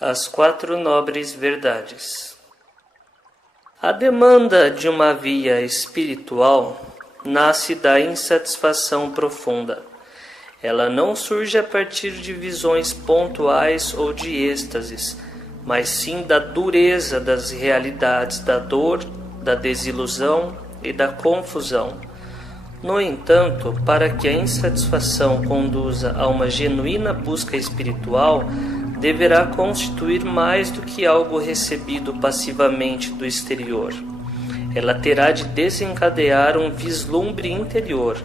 As 4 nobres verdades. A demanda de uma via espiritual nasce da insatisfação profunda. Ela não surge a partir de visões pontuais ou de êxtases, mas sim da dureza das realidades da dor, da desilusão e da confusão. No entanto, para que a insatisfação conduza a uma genuína busca espiritual, deverá constituir mais do que algo recebido passivamente do exterior. Ela terá de desencadear um vislumbre interior,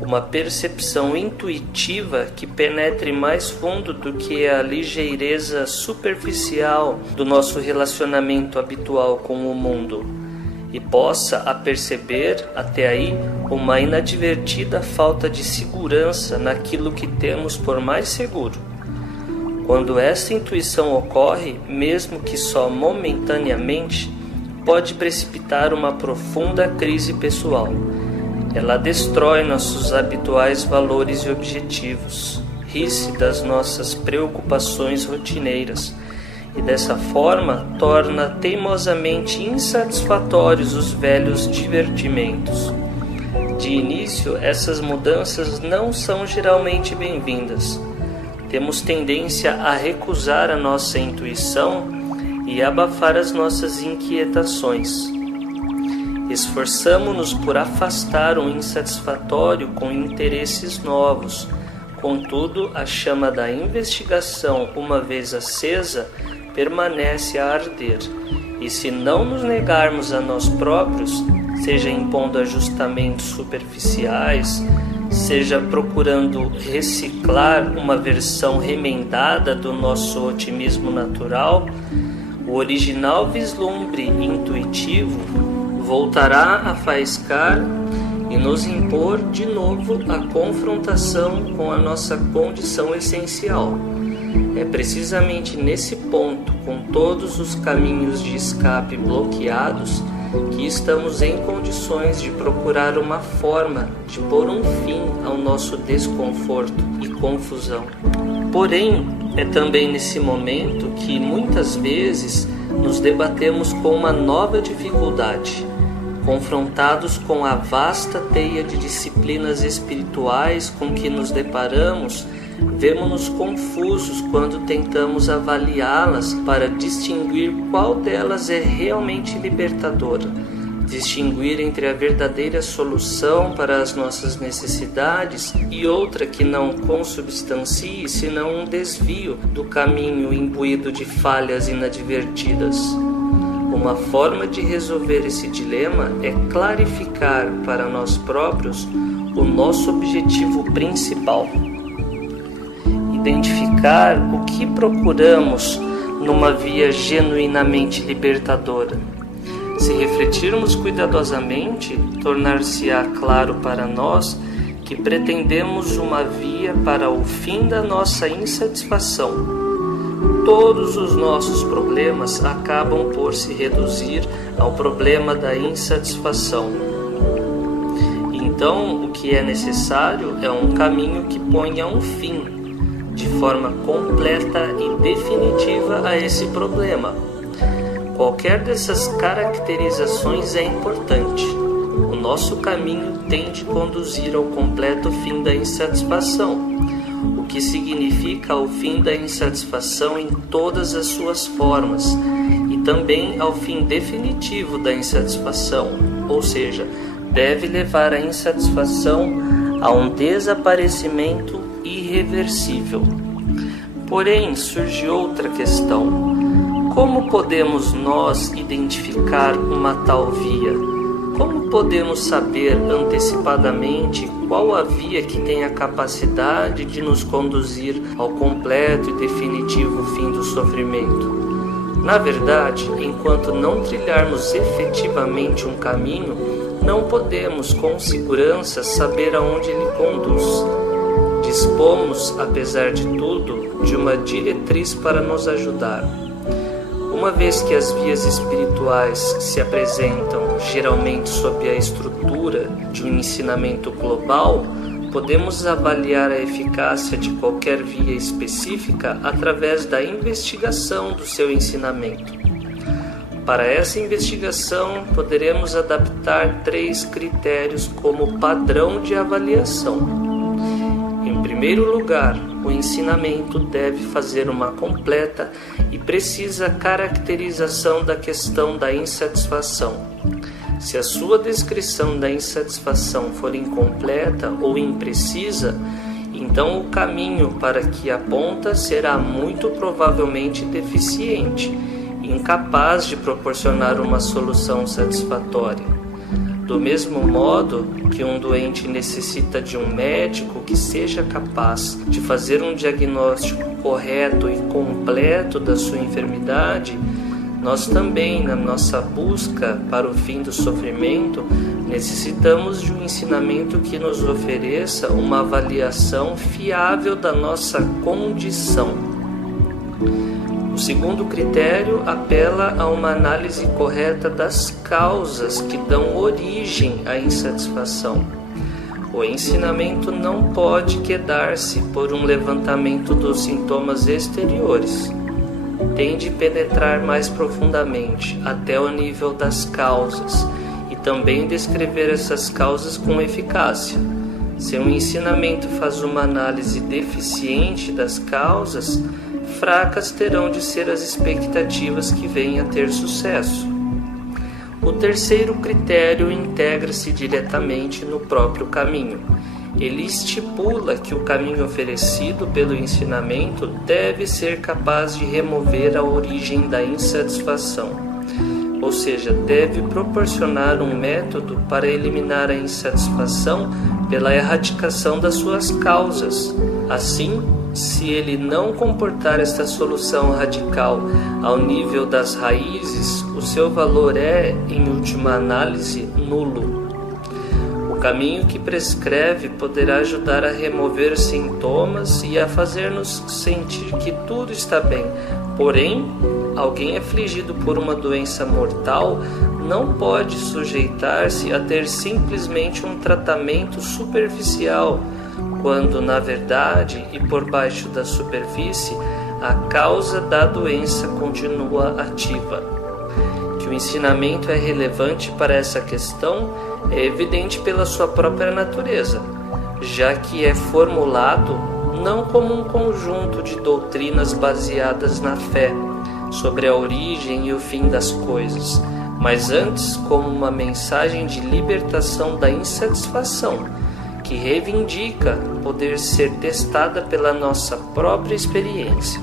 uma percepção intuitiva que penetre mais fundo do que a ligeireza superficial do nosso relacionamento habitual com o mundo, e possa aperceber, até aí, uma inadvertida falta de segurança naquilo que temos por mais seguro. Quando essa intuição ocorre, mesmo que só momentaneamente, pode precipitar uma profunda crise pessoal. Ela destrói nossos habituais valores e objetivos, ri-se das nossas preocupações rotineiras e dessa forma torna teimosamente insatisfatórios os velhos divertimentos. De início, essas mudanças não são geralmente bem-vindas. Temos tendência a recusar a nossa intuição e abafar as nossas inquietações. Esforçamo-nos por afastar o insatisfatório com interesses novos. Contudo, a chama da investigação, uma vez acesa, permanece a arder. E se não nos negarmos a nós próprios, seja impondo ajustamentos superficiais, seja procurando reciclar uma versão remendada do nosso otimismo natural, o original vislumbre intuitivo voltará a faiscar e nos impor de novo a confrontação com a nossa condição essencial. É precisamente nesse ponto, com todos os caminhos de escape bloqueados, que estamos em condições de procurar uma forma de pôr um fim ao nosso desconforto e confusão. Porém, é também nesse momento que muitas vezes nos debatemos com uma nova dificuldade. Confrontados com a vasta teia de disciplinas espirituais com que nos deparamos, vemo-nos confusos quando tentamos avaliá-las para distinguir qual delas é realmente libertadora, distinguir entre a verdadeira solução para as nossas necessidades e outra que não consubstancie senão um desvio do caminho imbuído de falhas inadvertidas. Uma forma de resolver esse dilema é clarificar para nós próprios o nosso objetivo principal. Identificar o que procuramos numa via genuinamente libertadora. Se refletirmos cuidadosamente, tornar-se-á claro para nós que pretendemos uma via para o fim da nossa insatisfação. Todos os nossos problemas acabam por se reduzir ao problema da insatisfação. Então, o que é necessário é um caminho que ponha um fim, de forma completa e definitiva, a esse problema. Qualquer dessas caracterizações é importante. O nosso caminho tem de conduzir ao completo fim da insatisfação, o que significa o fim da insatisfação em todas as suas formas, e também ao fim definitivo da insatisfação, ou seja, deve levar a insatisfação a um desaparecimento irreversível. Porém, surge outra questão. Como podemos nós identificar uma tal via? Como podemos saber antecipadamente qual a via que tem a capacidade de nos conduzir ao completo e definitivo fim do sofrimento? Na verdade, enquanto não trilharmos efetivamente um caminho, não podemos com segurança saber aonde ele conduz. Dispomos, apesar de tudo, de uma diretriz para nos ajudar. Uma vez que as vias espirituais se apresentam geralmente sob a estrutura de um ensinamento global, podemos avaliar a eficácia de qualquer via específica através da investigação do seu ensinamento. Para essa investigação, poderemos adaptar 3 critérios como padrão de avaliação. Em primeiro lugar, o ensinamento deve fazer uma completa e precisa caracterização da questão da insatisfação. Se a sua descrição da insatisfação for incompleta ou imprecisa, então o caminho para que aponta será muito provavelmente deficiente, incapaz de proporcionar uma solução satisfatória. Do mesmo modo que um doente necessita de um médico que seja capaz de fazer um diagnóstico correto e completo da sua enfermidade, nós também, na nossa busca para o fim do sofrimento, necessitamos de um ensinamento que nos ofereça uma avaliação fiável da nossa condição. O segundo critério apela a uma análise correta das causas que dão origem à insatisfação. O ensinamento não pode quedar-se por um levantamento dos sintomas exteriores. Tem de penetrar mais profundamente, até o nível das causas, e também descrever essas causas com eficácia. Se um ensinamento faz uma análise deficiente das causas, fracas terão de ser as expectativas que venham a ter sucesso. O terceiro critério integra-se diretamente no próprio caminho. Ele estipula que o caminho oferecido pelo ensinamento deve ser capaz de remover a origem da insatisfação, ou seja, deve proporcionar um método para eliminar a insatisfação pela erradicação das suas causas. Assim, se ele não comportar esta solução radical ao nível das raízes, o seu valor é, em última análise, nulo. O caminho que prescreve poderá ajudar a remover sintomas e a fazer-nos sentir que tudo está bem. Porém, alguém afligido por uma doença mortal não pode sujeitar-se a ter simplesmente um tratamento superficial, quando, na verdade, e por baixo da superfície, a causa da doença continua ativa. Que o ensinamento é relevante para essa questão é evidente pela sua própria natureza, já que é formulado não como um conjunto de doutrinas baseadas na fé sobre a origem e o fim das coisas, mas antes como uma mensagem de libertação da insatisfação, que reivindica poder ser testada pela nossa própria experiência.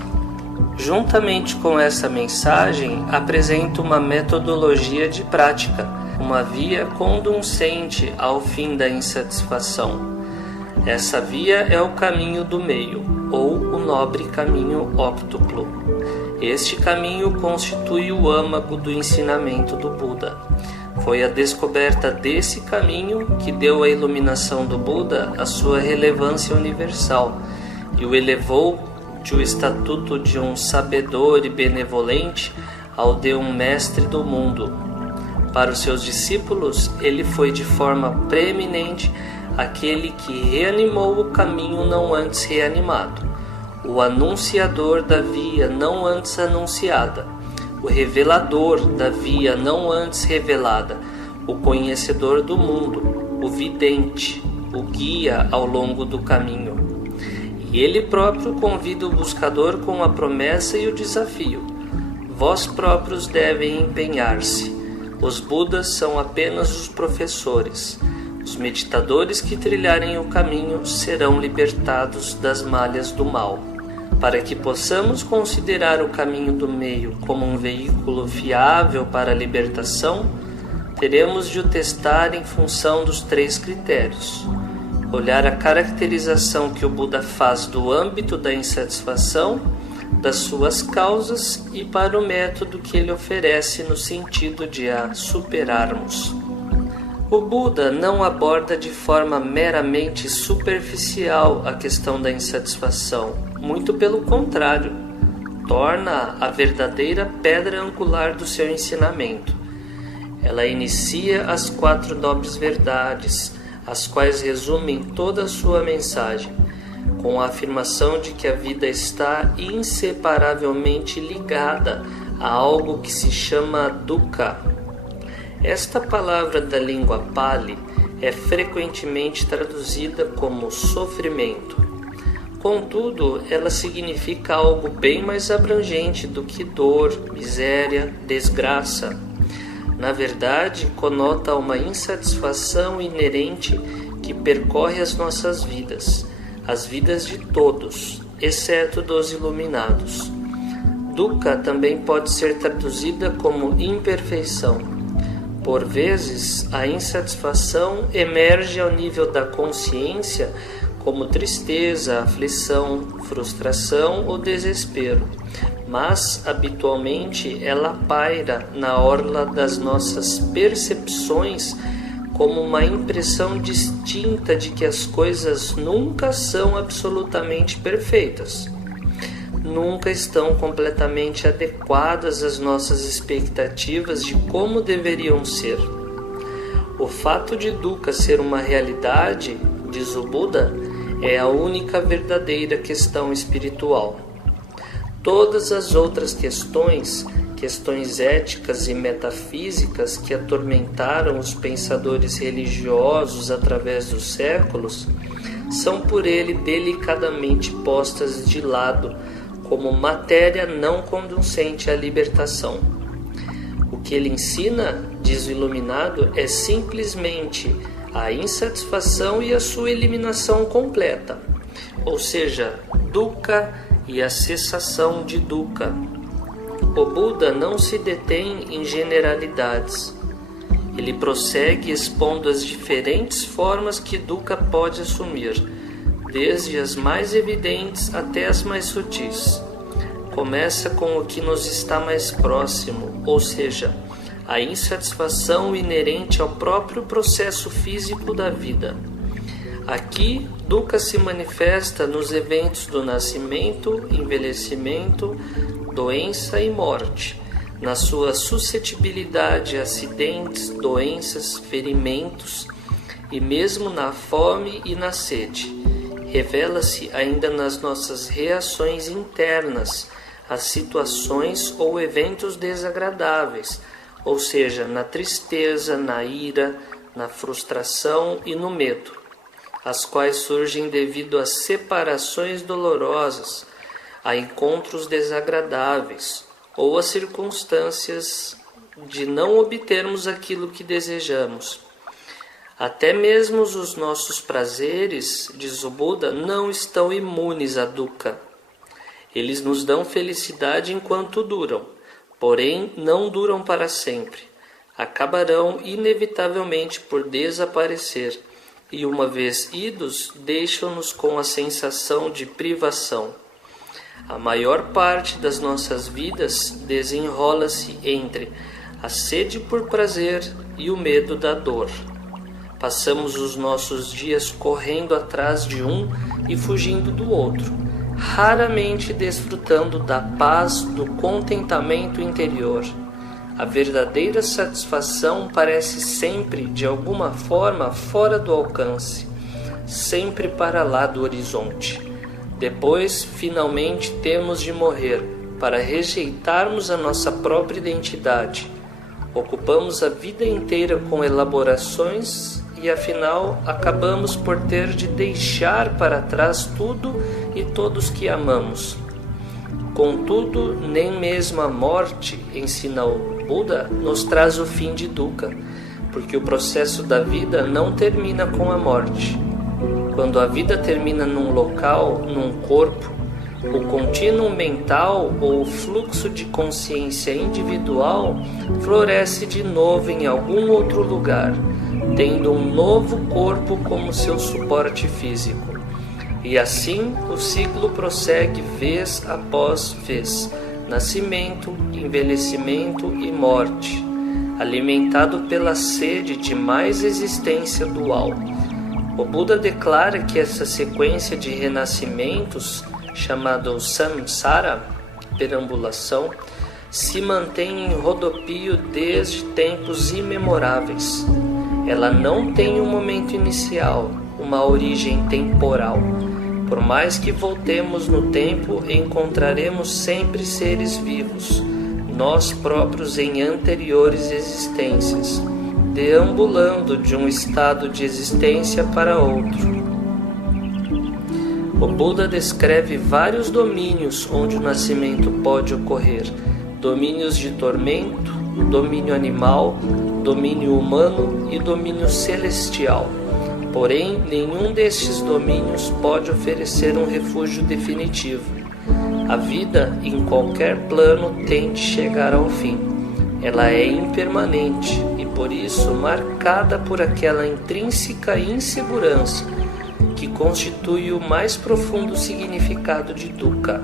Juntamente com essa mensagem, apresenta uma metodologia de prática, uma via conducente ao fim da insatisfação. Essa via é o caminho do meio, ou o nobre caminho óctuplo. Este caminho constitui o âmago do ensinamento do Buda. Foi a descoberta desse caminho que deu à iluminação do Buda a sua relevância universal e o elevou de o estatuto de um sabedor e benevolente ao de um mestre do mundo. Para os seus discípulos, ele foi de forma preeminente aquele que reanimou o caminho não antes reanimado, o anunciador da via não antes anunciada, o revelador da via não antes revelada, o conhecedor do mundo, o vidente, o guia ao longo do caminho. E ele próprio convida o buscador com a promessa e o desafio: vós próprios devem empenhar-se. Os Budas são apenas os professores. Os meditadores que trilharem o caminho serão libertados das malhas do mal. Para que possamos considerar o caminho do meio como um veículo fiável para a libertação, teremos de o testar em função dos 3 critérios. Olhar a caracterização que o Buda faz do âmbito da insatisfação, das suas causas e para o método que ele oferece no sentido de a superarmos. O Buda não aborda de forma meramente superficial a questão da insatisfação, muito pelo contrário, torna a verdadeira pedra angular do seu ensinamento. Ela inicia as 4 nobres verdades, as quais resumem toda a sua mensagem, com a afirmação de que a vida está inseparavelmente ligada a algo que se chama dukkha. Esta palavra da língua Pali é frequentemente traduzida como sofrimento. Contudo, ela significa algo bem mais abrangente do que dor, miséria, desgraça. Na verdade, conota uma insatisfação inerente que percorre as nossas vidas, as vidas de todos, exceto dos iluminados. Dukkha também pode ser traduzida como imperfeição. Por vezes, a insatisfação emerge ao nível da consciência como tristeza, aflição, frustração ou desespero, mas habitualmente ela paira na orla das nossas percepções como uma impressão distinta de que as coisas nunca são absolutamente perfeitas, nunca estão completamente adequadas às nossas expectativas de como deveriam ser. O fato de dukkha ser uma realidade, diz o Buda, é a única verdadeira questão espiritual. Todas as outras questões éticas e metafísicas que atormentaram os pensadores religiosos através dos séculos, são por ele delicadamente postas de lado como matéria não conducente à libertação. O que ele ensina, diz o iluminado, é simplesmente a insatisfação e a sua eliminação completa, ou seja, dukkha e a cessação de dukkha. O Buda não se detém em generalidades. Ele prossegue expondo as diferentes formas que dukkha pode assumir, desde as mais evidentes até as mais sutis. Começa com o que nos está mais próximo, ou seja, a insatisfação inerente ao próprio processo físico da vida. Aqui, dukkha se manifesta nos eventos do nascimento, envelhecimento, doença e morte, na sua suscetibilidade a acidentes, doenças, ferimentos e mesmo na fome e na sede. Revela-se ainda nas nossas reações internas às situações ou eventos desagradáveis, ou seja, na tristeza, na ira, na frustração e no medo, as quais surgem devido a separações dolorosas, a encontros desagradáveis ou a circunstâncias de não obtermos aquilo que desejamos. Até mesmo os nossos prazeres, diz o Buda, não estão imunes a dukkha. Eles nos dão felicidade enquanto duram, porém não duram para sempre. Acabarão inevitavelmente por desaparecer e, uma vez idos, deixam-nos com a sensação de privação. A maior parte das nossas vidas desenrola-se entre a sede por prazer e o medo da dor. Passamos os nossos dias correndo atrás de um e fugindo do outro, raramente desfrutando da paz, do contentamento interior. A verdadeira satisfação parece sempre, de alguma forma, fora do alcance, sempre para lá do horizonte. Depois, finalmente, temos de morrer para rejeitarmos a nossa própria identidade. Ocupamos a vida inteira com elaborações e, afinal, acabamos por ter de deixar para trás tudo e todos que amamos. Contudo, nem mesmo a morte, ensina o Buda, nos traz o fim de dukkha, porque o processo da vida não termina com a morte. Quando a vida termina num local, num corpo, o contínuo mental ou o fluxo de consciência individual floresce de novo em algum outro lugar, tendo um novo corpo como seu suporte físico. E assim o ciclo prossegue vez após vez, nascimento, envelhecimento e morte, alimentado pela sede de mais existência dual. O Buda declara que essa sequência de renascimentos, chamado samsara, perambulação, se mantém em rodopio desde tempos imemoráveis. Ela não tem um momento inicial, uma origem temporal. Por mais que voltemos no tempo, encontraremos sempre seres vivos, nós próprios em anteriores existências, deambulando de um estado de existência para outro. O Buda descreve vários domínios onde o nascimento pode ocorrer: domínios de tormento, domínio animal, domínio humano e domínio celestial. Porém, nenhum destes domínios pode oferecer um refúgio definitivo. A vida, em qualquer plano, tem de chegar ao fim. Ela é impermanente e, por isso, marcada por aquela intrínseca insegurança que constitui o mais profundo significado de dukkha.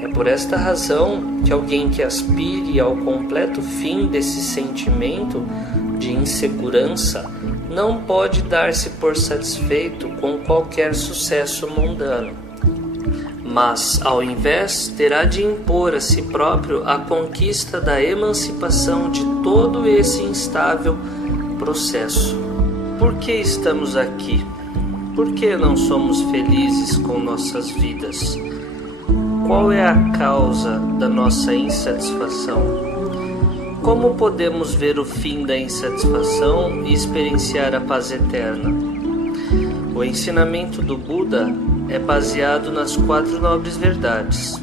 É por esta razão que alguém que aspire ao completo fim desse sentimento de insegurança não pode dar-se por satisfeito com qualquer sucesso mundano, mas, ao invés, terá de impor a si próprio a conquista da emancipação de todo esse instável processo. Por que estamos aqui? Por que não somos felizes com nossas vidas? Qual é a causa da nossa insatisfação? Como podemos ver o fim da insatisfação e experienciar a paz eterna? O ensinamento do Buda é baseado nas 4 nobres verdades.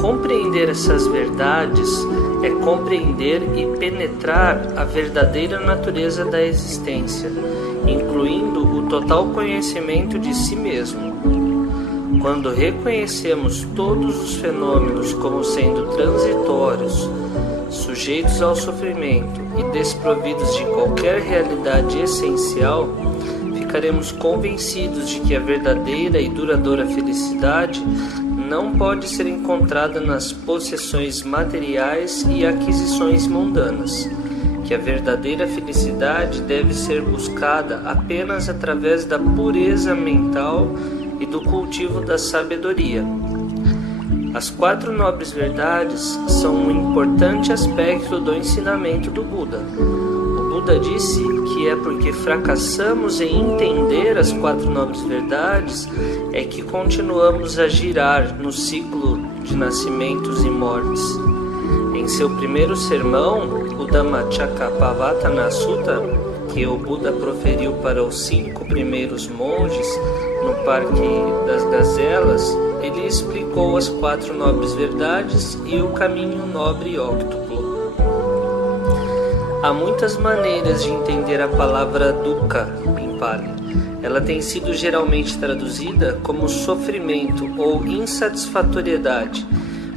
Compreender essas verdades é compreender e penetrar a verdadeira natureza da existência, incluindo o total conhecimento de si mesmo. Quando reconhecemos todos os fenômenos como sendo transitórios, sujeitos ao sofrimento e desprovidos de qualquer realidade essencial, ficaremos convencidos de que a verdadeira e duradoura felicidade não pode ser encontrada nas possessões materiais e aquisições mundanas, que a verdadeira felicidade deve ser buscada apenas através da pureza mental e do cultivo da sabedoria. As 4 nobres verdades são um importante aspecto do ensinamento do Buda. O Buda disse que é porque fracassamos em entender as 4 nobres verdades é que continuamos a girar no ciclo de nascimentos e mortes. Em seu primeiro sermão, o Dhammacakkappavattana Sutta, que o Buda proferiu para os 5 primeiros monges no Parque das Gazelas, ele explicou as 4 nobres verdades e o caminho nobre e óctuplo. Há muitas maneiras de entender a palavra dukkha em Pali. Ela tem sido geralmente traduzida como sofrimento ou insatisfatoriedade,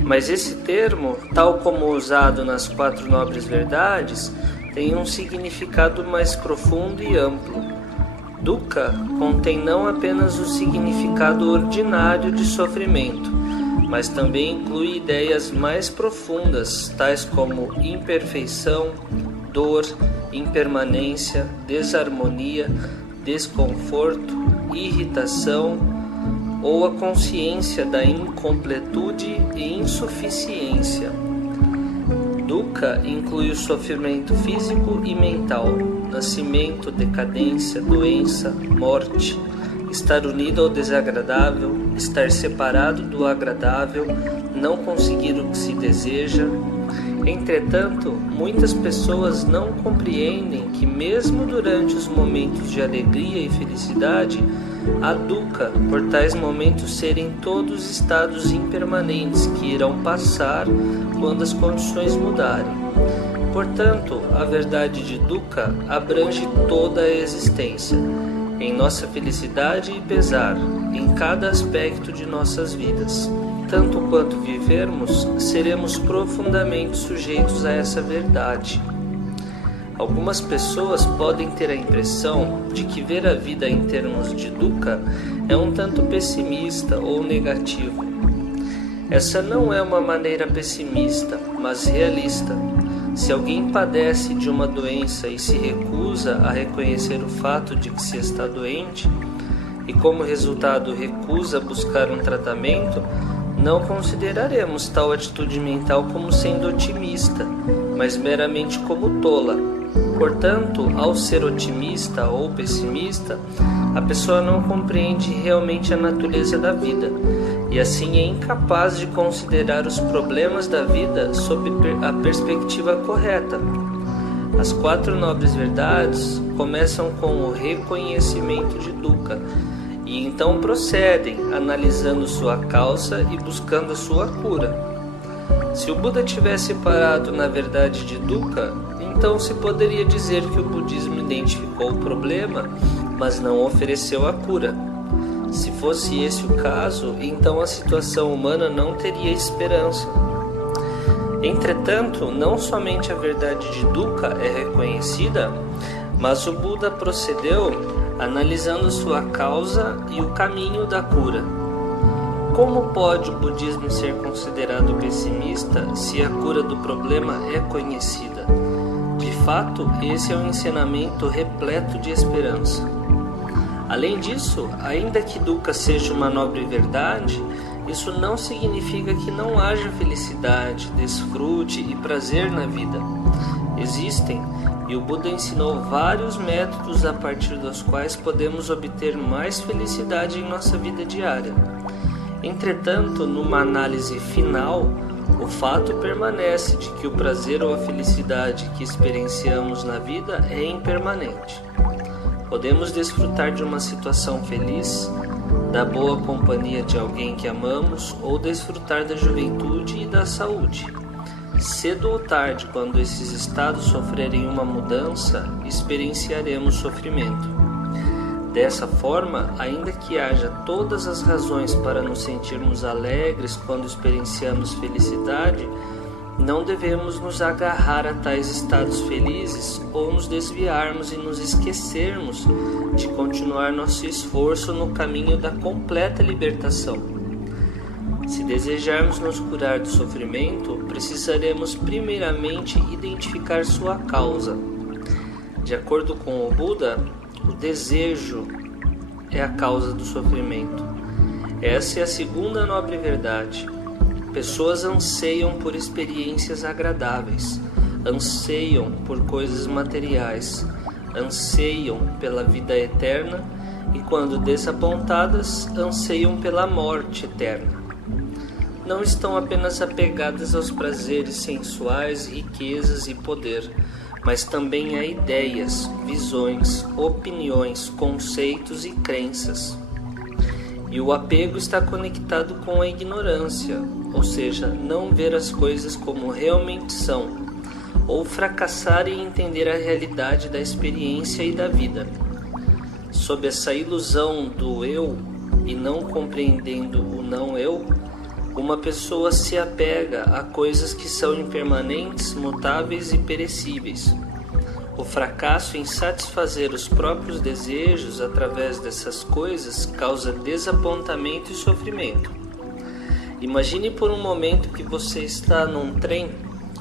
mas esse termo, tal como usado nas 4 nobres verdades, tem um significado mais profundo e amplo. Dukkha contém não apenas o significado ordinário de sofrimento, mas também inclui ideias mais profundas, tais como imperfeição, dor, impermanência, desarmonia, desconforto, irritação ou a consciência da incompletude e insuficiência. Dukkha inclui o sofrimento físico e mental, nascimento, decadência, doença, morte, estar unido ao desagradável, estar separado do agradável, não conseguir o que se deseja. Entretanto, muitas pessoas não compreendem que mesmo durante os momentos de alegria e felicidade, há dukkha por tais momentos serem todos estados impermanentes que irão passar quando as condições mudarem. Portanto, a verdade de dukkha abrange toda a existência, em nossa felicidade e pesar, em cada aspecto de nossas vidas. Tanto quanto vivermos, seremos profundamente sujeitos a essa verdade. Algumas pessoas podem ter a impressão de que ver a vida em termos de dukkha é um tanto pessimista ou negativo. Essa não é uma maneira pessimista, mas realista. Se alguém padece de uma doença e se recusa a reconhecer o fato de que se está doente, e como resultado recusa buscar um tratamento, não consideraremos tal atitude mental como sendo otimista, mas meramente como tola. Portanto, ao ser otimista ou pessimista, a pessoa não compreende realmente a natureza da vida e assim é incapaz de considerar os problemas da vida sob a perspectiva correta. As 4 nobres verdades começam com o reconhecimento de dukkha e então procedem analisando sua causa e buscando a sua cura. Se o Buda tivesse parado na verdade de dukkha, então se poderia dizer que o budismo identificou o problema, mas não ofereceu a cura. Se fosse esse o caso, então a situação humana não teria esperança. Entretanto, não somente a verdade de dukkha é reconhecida, mas o Buda procedeu analisando sua causa e o caminho da cura. Como pode o budismo ser considerado pessimista se a cura do problema é conhecida? De fato, esse é um ensinamento repleto de esperança. Além disso, ainda que dukkha seja uma nobre verdade, isso não significa que não haja felicidade, desfrute e prazer na vida. Existem, e o Buda ensinou vários métodos a partir dos quais podemos obter mais felicidade em nossa vida diária. Entretanto, numa análise final, o fato permanece de que o prazer ou a felicidade que experienciamos na vida é impermanente. Podemos desfrutar de uma situação feliz, da boa companhia de alguém que amamos ou desfrutar da juventude e da saúde. Cedo ou tarde, quando esses estados sofrerem uma mudança, experienciaremos sofrimento. Dessa forma, ainda que haja todas as razões para nos sentirmos alegres quando experienciamos felicidade, não devemos nos agarrar a tais estados felizes ou nos desviarmos e nos esquecermos de continuar nosso esforço no caminho da completa libertação. Se desejarmos nos curar do sofrimento, precisaremos primeiramente identificar sua causa. De acordo com o Buda, o desejo é a causa do sofrimento. Essa é a segunda nobre verdade. Pessoas anseiam por experiências agradáveis, anseiam por coisas materiais, anseiam pela vida eterna e, quando desapontadas, anseiam pela morte eterna. Não estão apenas apegadas aos prazeres sensuais, riquezas e poder, mas também a ideias, visões, opiniões, conceitos e crenças. E o apego está conectado com a ignorância, ou seja, não ver as coisas como realmente são, ou fracassar em entender a realidade da experiência e da vida. Sob essa ilusão do eu e não compreendendo o não eu, uma pessoa se apega a coisas que são impermanentes, mutáveis e perecíveis. O fracasso em satisfazer os próprios desejos através dessas coisas causa desapontamento e sofrimento. Imagine por um momento que você está num trem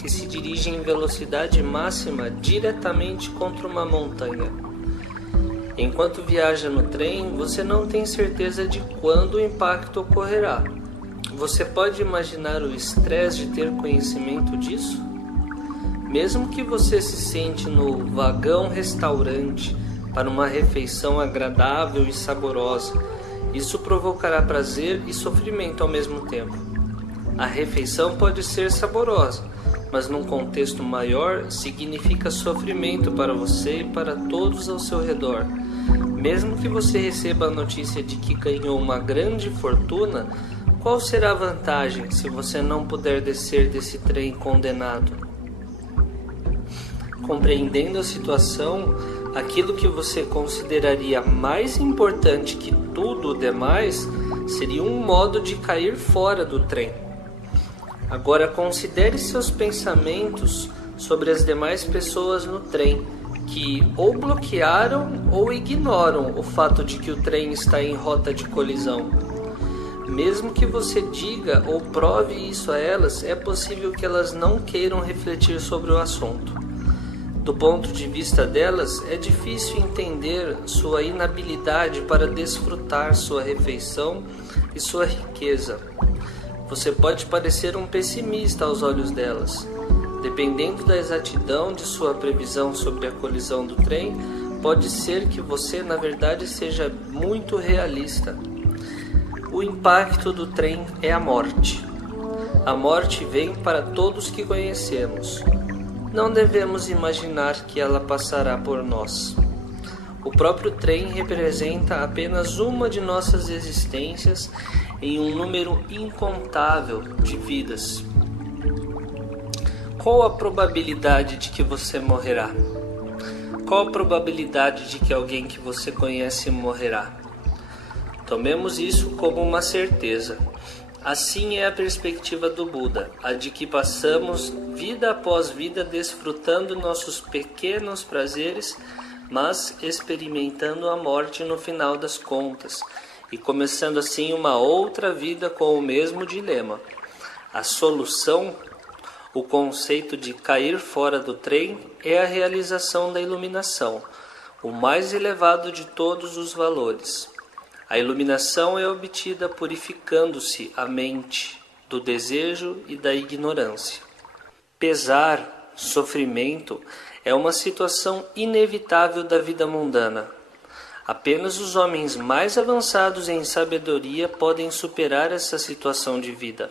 que se dirige em velocidade máxima diretamente contra uma montanha. Enquanto viaja no trem, você não tem certeza de quando o impacto ocorrerá. Você pode imaginar o estresse de ter conhecimento disso? Mesmo que você se sente no vagão restaurante para uma refeição agradável e saborosa, isso provocará prazer e sofrimento ao mesmo tempo. A refeição pode ser saborosa, mas num contexto maior significa sofrimento para você e para todos ao seu redor. Mesmo que você receba a notícia de que ganhou uma grande fortuna, qual será a vantagem se você não puder descer desse trem condenado? Compreendendo a situação, aquilo que você consideraria mais importante que tudo o demais seria um modo de cair fora do trem. Agora considere seus pensamentos sobre as demais pessoas no trem, que ou bloquearam ou ignoram o fato de que o trem está em rota de colisão. Mesmo que você diga ou prove isso a elas, é possível que elas não queiram refletir sobre o assunto. Do ponto de vista delas, é difícil entender sua inabilidade para desfrutar sua refeição e sua riqueza. Você pode parecer um pessimista aos olhos delas. Dependendo da exatidão de sua previsão sobre a colisão do trem, pode ser que você, na verdade, seja muito realista. O impacto do trem é a morte. A morte vem para todos que conhecemos. Não devemos imaginar que ela passará por nós. O próprio trem representa apenas uma de nossas existências em um número incontável de vidas. Qual a probabilidade de que você morrerá? Qual a probabilidade de que alguém que você conhece morrerá? Tomemos isso como uma certeza. Assim é a perspectiva do Buda, a de que passamos vida após vida desfrutando nossos pequenos prazeres, mas experimentando a morte no final das contas, e começando assim uma outra vida com o mesmo dilema. A solução, o conceito de cair fora do trem, é a realização da iluminação, o mais elevado de todos os valores. A iluminação é obtida purificando-se a mente do desejo e da ignorância. Pesar, sofrimento, é uma situação inevitável da vida mundana. Apenas os homens mais avançados em sabedoria podem superar essa situação de vida.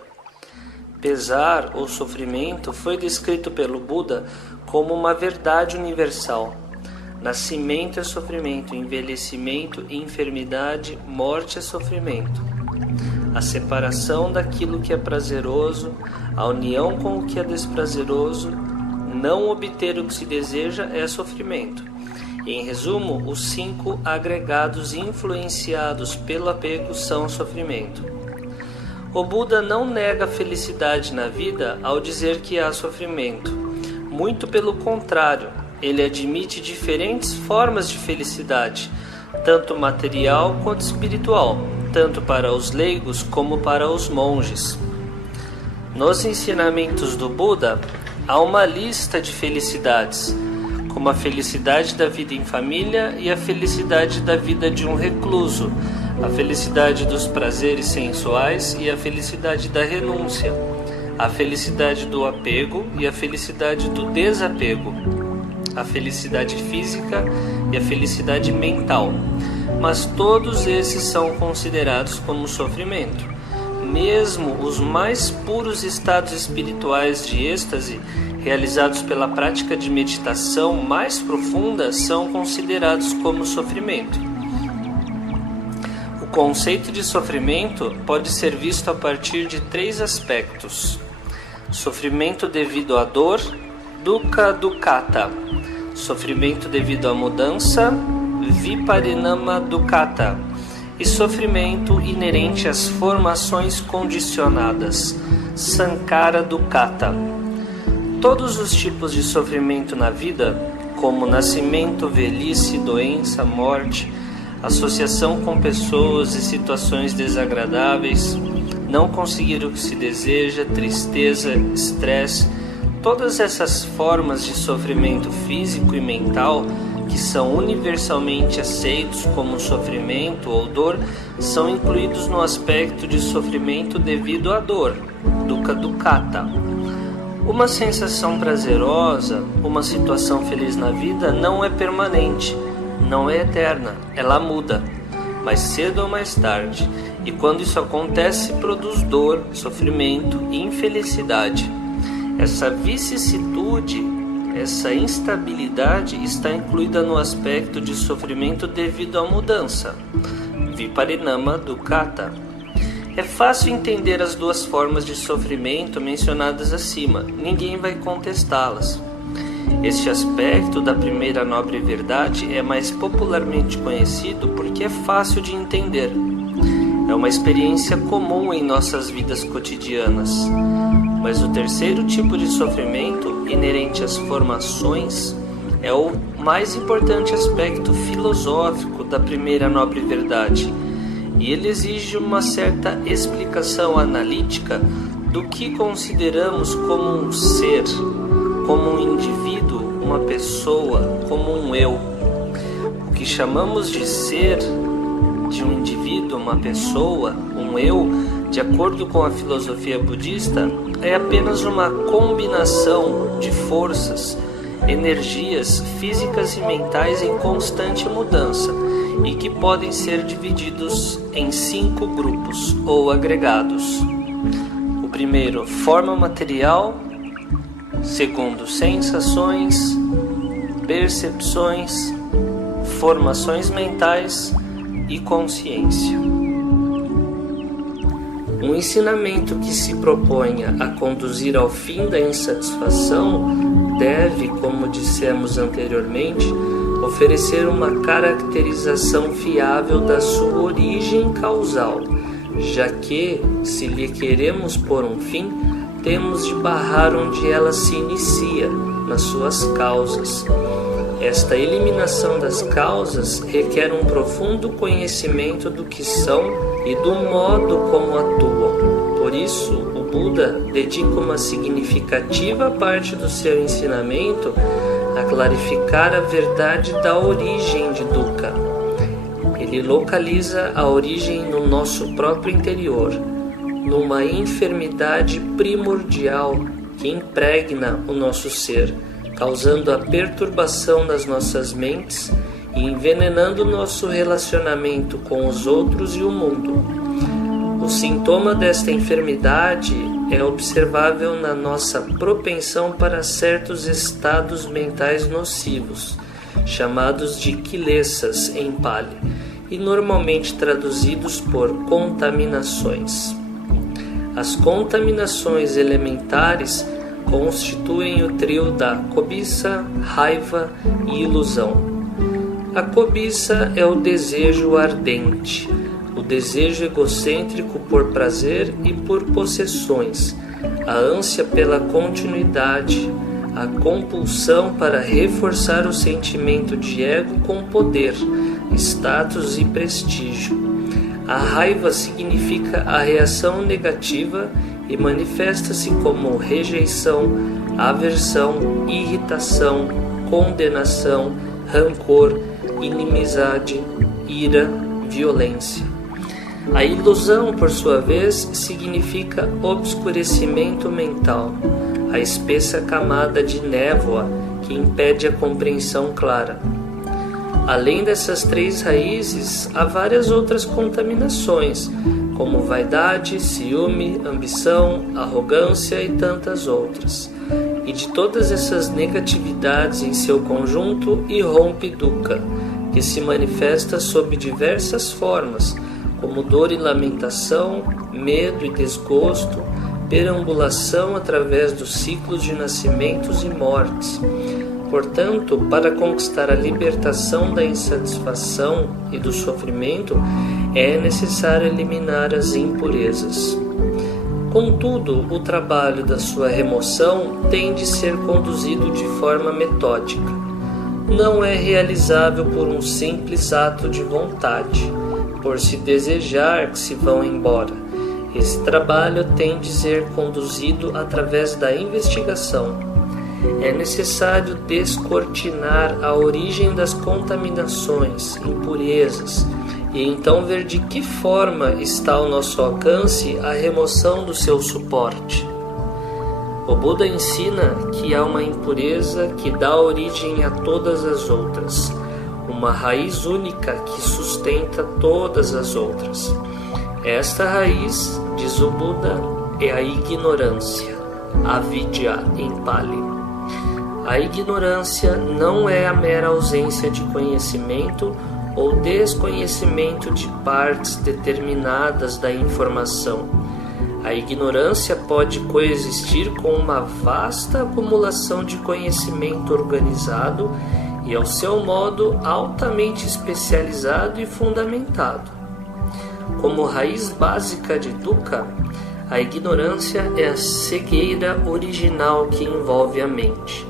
Pesar ou sofrimento foi descrito pelo Buda como uma verdade universal. Nascimento é sofrimento, envelhecimento e enfermidade, morte é sofrimento. A separação daquilo que é prazeroso, a união com o que é desprazeroso, não obter o que se deseja é sofrimento. Em resumo, os 5 agregados influenciados pelo apego são sofrimento. O Buda não nega a felicidade na vida ao dizer que há sofrimento. Muito pelo contrário, ele admite diferentes formas de felicidade, tanto material quanto espiritual, tanto para os leigos como para os monges. Nos ensinamentos do Buda, há uma lista de felicidades, como a felicidade da vida em família e a felicidade da vida de um recluso, a felicidade dos prazeres sensuais e a felicidade da renúncia, a felicidade do apego e a felicidade do desapego, a felicidade física e a felicidade mental. Mas todos esses são considerados como sofrimento. Mesmo os mais puros estados espirituais de êxtase, realizados pela prática de meditação mais profunda, são considerados como sofrimento. O conceito de sofrimento pode ser visto a partir de 3 aspectos: sofrimento devido à dor, dukkha dukkata; sofrimento devido à mudança, viparinama dukkata; e sofrimento inerente às formações condicionadas, sankhara dukkata. Todos os tipos de sofrimento na vida, como nascimento, velhice, doença, morte, associação com pessoas e situações desagradáveis, não conseguir o que se deseja, tristeza, estresse, todas essas formas de sofrimento físico e mental, que são universalmente aceitos como sofrimento ou dor, são incluídos no aspecto de sofrimento devido à dor, dukkha dukkata. Uma sensação prazerosa, uma situação feliz na vida não é permanente, não é eterna, ela muda, mais cedo ou mais tarde, e quando isso acontece, produz dor, sofrimento e infelicidade. Essa vicissitude, essa instabilidade está incluída no aspecto de sofrimento devido à mudança, viparinama dukkata. É fácil entender as 2 formas de sofrimento mencionadas acima, ninguém vai contestá-las. Este aspecto da primeira nobre verdade é mais popularmente conhecido porque é fácil de entender. É uma experiência comum em nossas vidas cotidianas. Mas o terceiro tipo de sofrimento, inerente às formações, é o mais importante aspecto filosófico da primeira nobre verdade. E ele exige uma certa explicação analítica do que consideramos como um ser, como um indivíduo, uma pessoa, como um eu. O que chamamos de ser, de um indivíduo, uma pessoa, um eu, de acordo com a filosofia budista, é apenas uma combinação de forças, energias físicas e mentais em constante mudança e que podem ser divididos em 5 grupos ou agregados. O primeiro, forma material. Segundo, sensações, percepções, formações mentais e consciência. Um ensinamento que se proponha a conduzir ao fim da insatisfação deve, como dissemos anteriormente, oferecer uma caracterização fiável da sua origem causal, já que, se lhe queremos pôr um fim, temos de barrar onde ela se inicia, nas suas causas. Esta eliminação das causas requer um profundo conhecimento do que são e do modo como atuam. Por isso, o Buda dedica uma significativa parte do seu ensinamento a clarificar a verdade da origem de dukkha. Ele localiza a origem no nosso próprio interior, numa enfermidade primordial que impregna o nosso ser, causando a perturbação das nossas mentes e envenenando nosso relacionamento com os outros e o mundo. O sintoma desta enfermidade é observável na nossa propensão para certos estados mentais nocivos, chamados de kilesas em Pali, e normalmente traduzidos por contaminações. As contaminações elementares constituem o trio da cobiça, raiva e ilusão. A cobiça é o desejo ardente, o desejo egocêntrico por prazer e por possessões, a ânsia pela continuidade, a compulsão para reforçar o sentimento de ego com poder, status e prestígio. A raiva significa a reação negativa e manifesta-se como rejeição, aversão, irritação, condenação, rancor, inimizade, ira, violência. A ilusão, por sua vez, significa obscurecimento mental, a espessa camada de névoa que impede a compreensão clara. Além dessas 3 raízes, há várias outras contaminações, como vaidade, ciúme, ambição, arrogância e tantas outras. E de todas essas negatividades em seu conjunto irrompe dukkha, que se manifesta sob diversas formas, como dor e lamentação, medo e desgosto, perambulação através dos ciclos de nascimentos e mortes. Portanto, para conquistar a libertação da insatisfação e do sofrimento, é necessário eliminar as impurezas. Contudo, o trabalho da sua remoção tem de ser conduzido de forma metódica. Não é realizável por um simples ato de vontade, por se desejar que se vão embora. Esse trabalho tem de ser conduzido através da investigação. É necessário descortinar a origem das contaminações, impurezas, e então ver de que forma está ao nosso alcance a remoção do seu suporte. O Buda ensina que há uma impureza que dá origem a todas as outras, uma raiz única que sustenta todas as outras. Esta raiz, diz o Buda, é a ignorância, avidya em Pali. A ignorância não é a mera ausência de conhecimento ou desconhecimento de partes determinadas da informação. A ignorância pode coexistir com uma vasta acumulação de conhecimento organizado e, ao seu modo, altamente especializado e fundamentado. Como raiz básica de dukkha, a ignorância é a cegueira original que envolve a mente.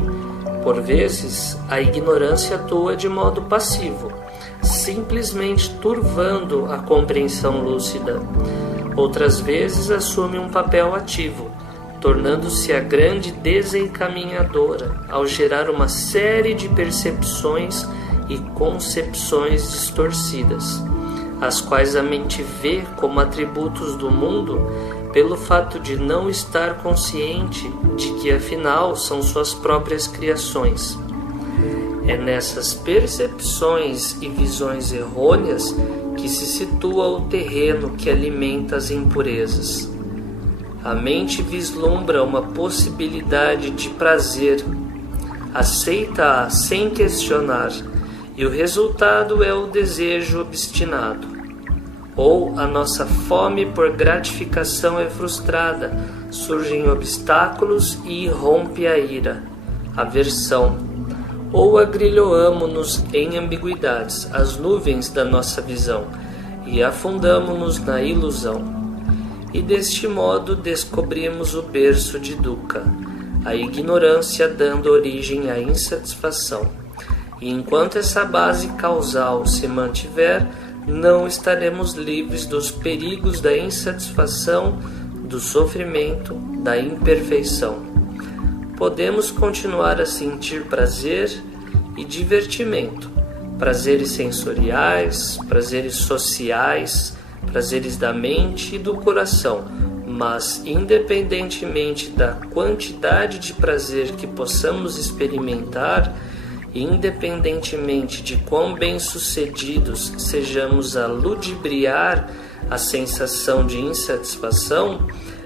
Por vezes, a ignorância atua de modo passivo, simplesmente turvando a compreensão lúcida. Outras vezes, assume um papel ativo, tornando-se a grande desencaminhadora ao gerar uma série de percepções e concepções distorcidas. as quais a mente vê como atributos do mundo pelo fato de não estar consciente de que afinal são suas próprias criações. É nessas percepções e visões errôneas que se situa o terreno que alimenta as impurezas. A mente vislumbra uma possibilidade de prazer, aceita-a sem questionar, e o resultado é o desejo obstinado. Ou a nossa fome por gratificação é frustrada, surgem obstáculos e irrompe a ira, aversão. Ou agrilhoamo-nos em ambiguidades, as nuvens da nossa visão, e afundamo-nos na ilusão. E deste modo descobrimos o berço de Dukkha, a ignorância dando origem à insatisfação. E enquanto essa base causal se mantiver, não estaremos livres dos perigos da insatisfação, do sofrimento, da imperfeição. Podemos continuar a sentir prazer e divertimento, prazeres sensoriais, prazeres sociais, prazeres da mente e do coração, mas independentemente da quantidade de prazer que possamos experimentar, independentemente de quão bem-sucedidos sejamos a ludibriar a sensação de insatisfação,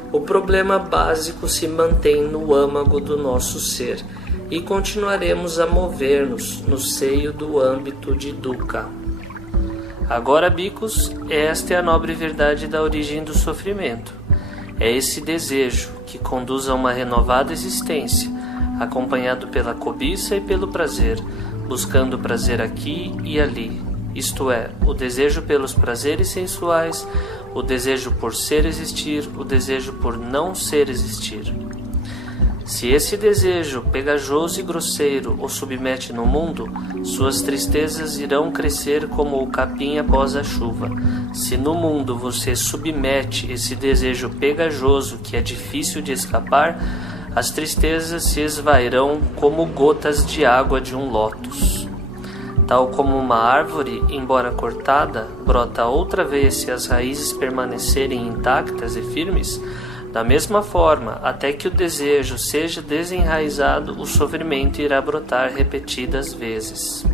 o problema básico se mantém no âmago do nosso ser e continuaremos a mover-nos no seio do âmbito de Dukkha. Agora, bhikkhus, esta é a nobre verdade da origem do sofrimento. É esse desejo que conduz a uma renovada existência, acompanhado pela cobiça e pelo prazer, buscando prazer aqui e ali, isto é, o desejo pelos prazeres sensuais, o desejo por ser existir, o desejo por não ser existir. Se esse desejo pegajoso e grosseiro o submete no mundo, suas tristezas irão crescer como o capim após a chuva. Se no mundo você submete esse desejo pegajoso que é difícil de escapar, as tristezas se esvairão como gotas de água de um lótus. Tal como uma árvore, embora cortada, brota outra vez se as raízes permanecerem intactas e firmes, da mesma forma, até que o desejo seja desenraizado, o sofrimento irá brotar repetidas vezes.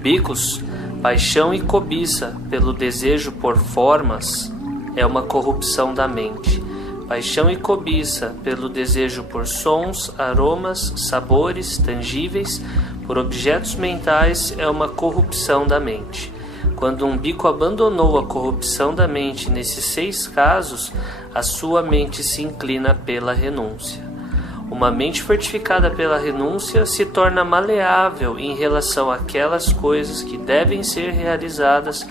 Bhikkhus, paixão e cobiça pelo desejo por formas é uma corrupção da mente. Paixão e cobiça pelo desejo por sons, aromas, sabores tangíveis, por objetos mentais é uma corrupção da mente. Quando um bhikkhu abandonou a corrupção da mente nesses 6 casos, a sua mente se inclina pela renúncia. Uma mente fortificada pela renúncia se torna maleável em relação àquelas coisas que devem ser realizadas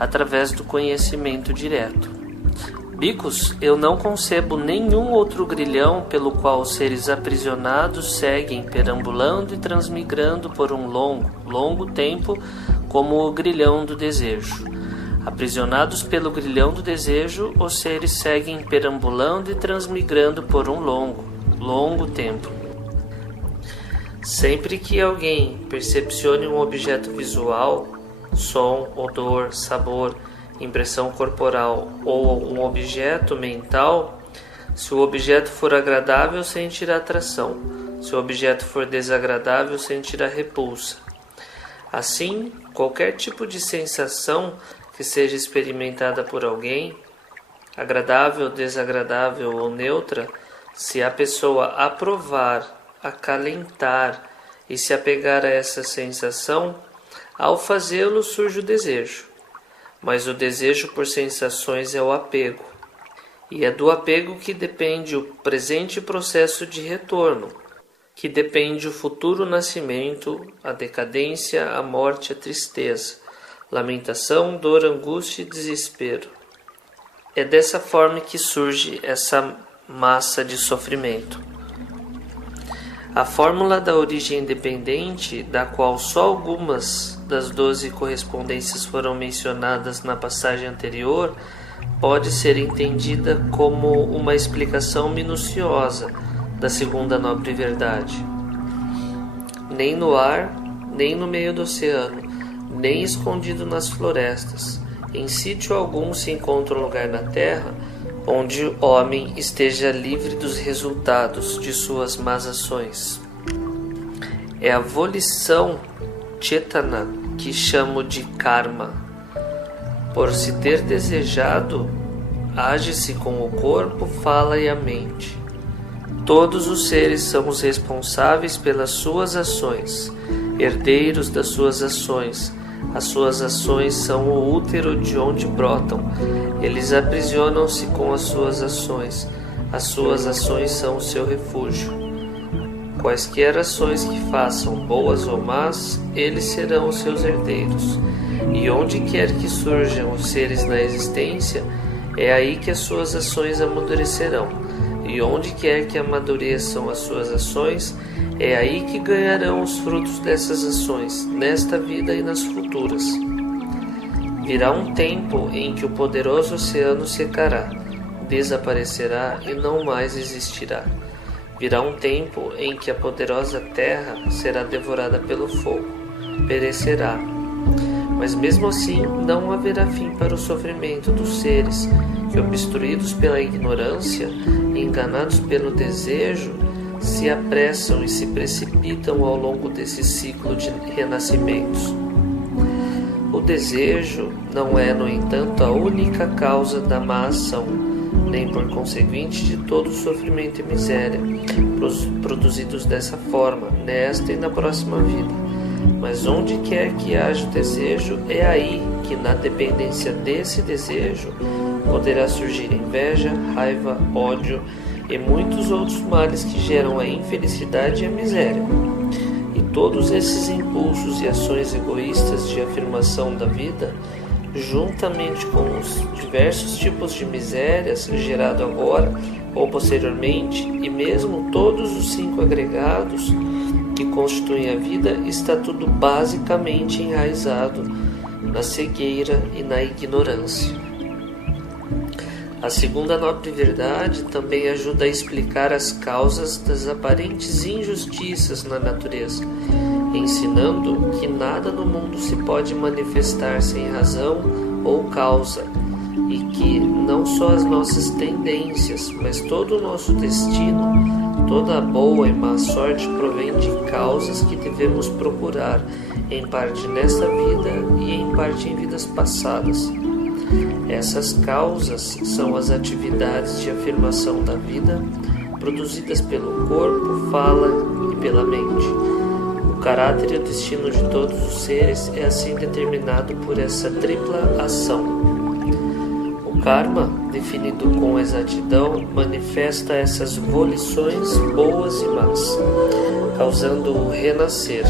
através do conhecimento direto. Bhikkhus, eu não concebo nenhum outro grilhão pelo qual os seres aprisionados seguem perambulando e transmigrando por um longo tempo como o grilhão do desejo. Aprisionados pelo grilhão do desejo, os seres seguem perambulando e transmigrando por um longo tempo. Sempre que alguém percepcione um objeto visual, som, odor, sabor, impressão corporal ou um objeto mental, se o objeto for agradável, sentirá atração. Se o objeto for desagradável, sentirá repulsa. Assim, qualquer tipo de sensação que seja experimentada por alguém, agradável, desagradável ou neutra, se a pessoa aprovar, acalentar e se apegar a essa sensação, ao fazê-lo surge o desejo. Mas o desejo por sensações é o apego, e é do apego que depende o presente processo de retorno, que depende o futuro nascimento, a decadência, a morte, a tristeza, lamentação, dor, angústia e desespero. É dessa forma que surge essa massa de sofrimento. A fórmula da origem independente, da qual só algumas das 12 correspondências foram mencionadas na passagem anterior, pode ser entendida como uma explicação minuciosa da segunda nobre verdade. Nem no ar, nem no meio do oceano, nem escondido nas florestas, Em sítio algum se encontra um lugar na terra onde o homem esteja livre dos resultados de suas más ações. É a volição chetana que chamo de karma. Por se ter desejado, age-se com o corpo, fala e a mente. Todos os seres são os responsáveis pelas suas ações, herdeiros das suas ações. As suas ações são o útero de onde brotam. Eles aprisionam-se com as suas ações. As suas ações são o seu refúgio. Quaisquer ações que façam, boas ou más, eles serão os seus herdeiros. E onde quer que surjam os seres na existência, é aí que as suas ações amadurecerão. E onde quer que amadureçam as suas ações, é aí que ganharão os frutos dessas ações, nesta vida e nas futuras. Virá um tempo em que o poderoso oceano secará, desaparecerá e não mais existirá. Virá um tempo em que a poderosa terra será devorada pelo fogo, perecerá. Mas mesmo assim não haverá fim para o sofrimento dos seres que, obstruídos pela ignorância e enganados pelo desejo, se apressam e se precipitam ao longo desse ciclo de renascimentos. O desejo não é, no entanto, a única causa da má ação, nem por conseguinte de todo o sofrimento e miséria produzidos dessa forma, nesta e na próxima vida. Mas onde quer que haja o desejo, é aí que, na dependência desse desejo, poderá surgir inveja, raiva, ódio e muitos outros males que geram a infelicidade e a miséria. E todos esses impulsos e ações egoístas de afirmação da vida, juntamente com os diversos tipos de misérias gerado agora ou posteriormente, e mesmo todos os 5 agregados que constituem a vida, está tudo basicamente enraizado na cegueira e na ignorância. A segunda nobre verdade também ajuda a explicar as causas das aparentes injustiças na natureza, ensinando que nada no mundo se pode manifestar sem razão ou causa, e que não só as nossas tendências, mas todo o nosso destino, toda a boa e má sorte provém de causas que devemos procurar, em parte nesta vida e em parte em vidas passadas. Essas causas são as atividades de afirmação da vida, produzidas pelo corpo, fala e pela mente. O caráter e o destino de todos os seres é assim determinado por essa tripla ação. O karma, definido com exatidão, manifesta essas volições boas e más, causando o renascer.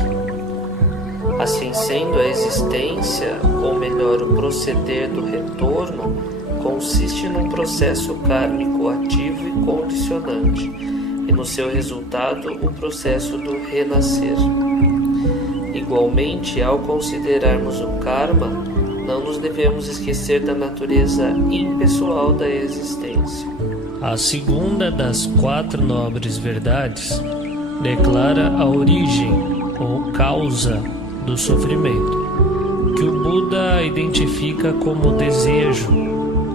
Assim sendo, a existência, ou melhor, o proceder do retorno, consiste num processo kármico ativo e condicionante, e no seu resultado, o processo do renascer. Igualmente, ao considerarmos o karma, não nos devemos esquecer da natureza impessoal da existência. A segunda das 4 nobres verdades declara a origem ou causa do sofrimento, que o Buda identifica como desejo,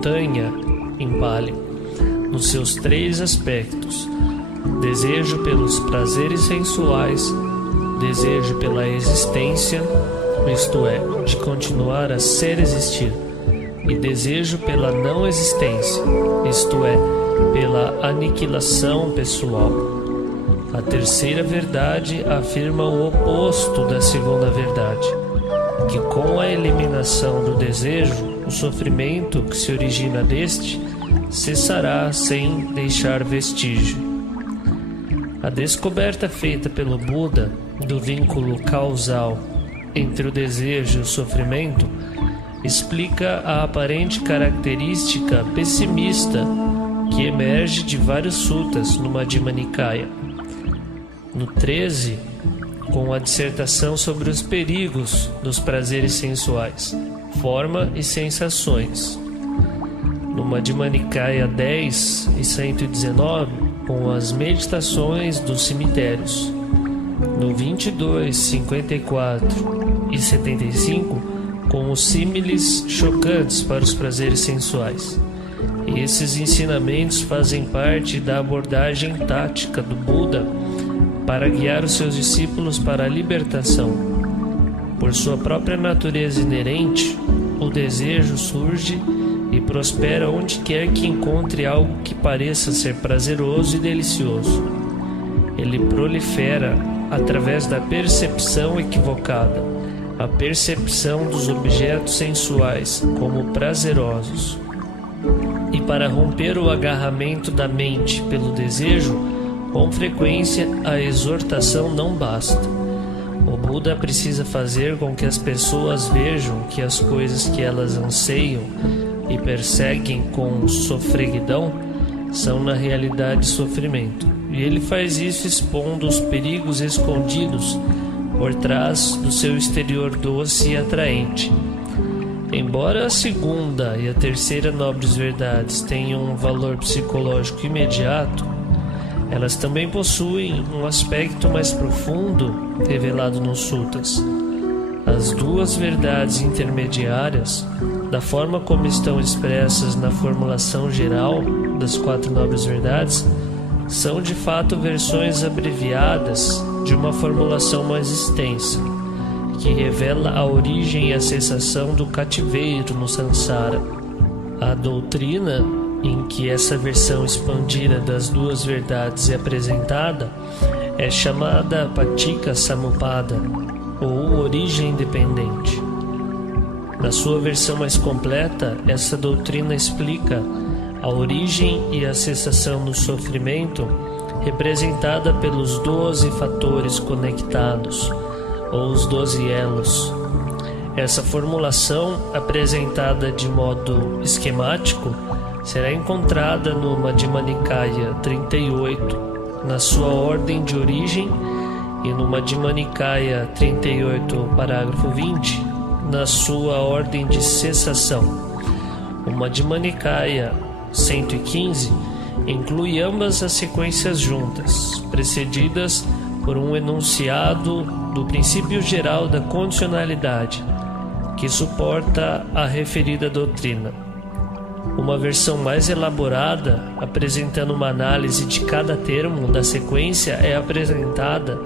tanya, em Pali, nos seus 3 aspectos: desejo pelos prazeres sensuais, desejo pela existência, isto é, de continuar a ser existir, e desejo pela não existência, isto é, pela aniquilação pessoal. A terceira verdade afirma o oposto da segunda verdade, que com a eliminação do desejo, o sofrimento que se origina deste cessará sem deixar vestígio. A descoberta feita pelo Buda do vínculo causal entre o desejo e o sofrimento explica a aparente característica pessimista que emerge de vários suttas no Madhyama Nikaya. No 13, com a dissertação sobre os perigos dos prazeres sensuais, forma e sensações. No Madhyama Nikaya 10 e 119, com as meditações dos cemitérios. No 22, 54 e 75, com os símiles chocantes para os prazeres sensuais. E esses ensinamentos fazem parte da abordagem tática do Buda para guiar os seus discípulos para a libertação. Por sua própria natureza inerente, o desejo surge e prospera onde quer que encontre algo que pareça ser prazeroso e delicioso. Ele prolifera através da percepção equivocada, a percepção dos objetos sensuais como prazerosos. E para romper o agarramento da mente pelo desejo, com frequência a exortação não basta. O Buda precisa fazer com que as pessoas vejam que as coisas que elas anseiam e perseguem com sofreguidão são na realidade sofrimento. E ele faz isso expondo os perigos escondidos por trás do seu exterior doce e atraente. Embora a segunda e a terceira nobres verdades tenham um valor psicológico imediato, elas também possuem um aspecto mais profundo revelado nos suttas. As duas verdades intermediárias, da forma como estão expressas na formulação geral das quatro nobres verdades, são de fato versões abreviadas de uma formulação mais extensa, que revela a origem e a cessação do cativeiro no samsara. A doutrina em que essa versão expandida das duas verdades é apresentada é chamada Paticca Samuppada, ou origem independente. Na sua versão mais completa, essa doutrina explica a origem e a cessação do sofrimento representada pelos 12 fatores conectados, ou os 12 elos. Essa formulação, apresentada de modo esquemático, será encontrada no Majjhima Nikaya 38, na sua ordem de origem, e no Majjhima Nikaya 38, parágrafo 20, na sua ordem de cessação. O Majjhima Nikaya 115 inclui ambas as sequências juntas, precedidas por um enunciado do princípio geral da condicionalidade, que suporta a referida doutrina. Uma versão mais elaborada, apresentando uma análise de cada termo da sequência, é apresentada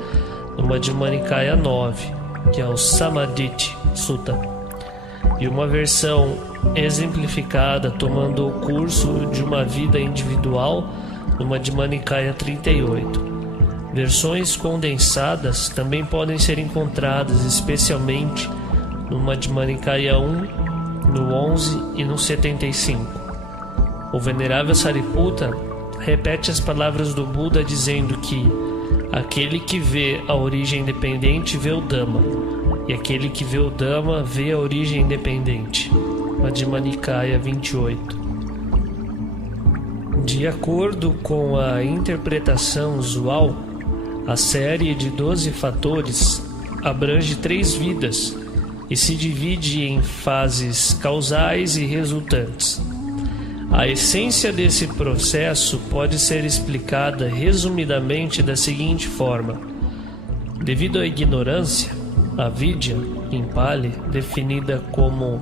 no Majjhima Nikaya 9, que é o Samadhi Sutta, e uma versão exemplificada tomando o curso de uma vida individual no Majjhima Nikaya 38. Versões condensadas também podem ser encontradas especialmente no Majjhima Nikaya 1, no 11 e no 75. O venerável Sariputta repete as palavras do Buda dizendo que aquele que vê a origem independente vê o Dhamma, e aquele que vê o Dhamma vê a origem independente. Majjhima Nikaya 28. De acordo com a interpretação usual, a série de 12 fatores abrange 3 vidas e se divide em fases causais e resultantes. A essência desse processo pode ser explicada resumidamente da seguinte forma: devido à ignorância, a vidya, em Pali, definida como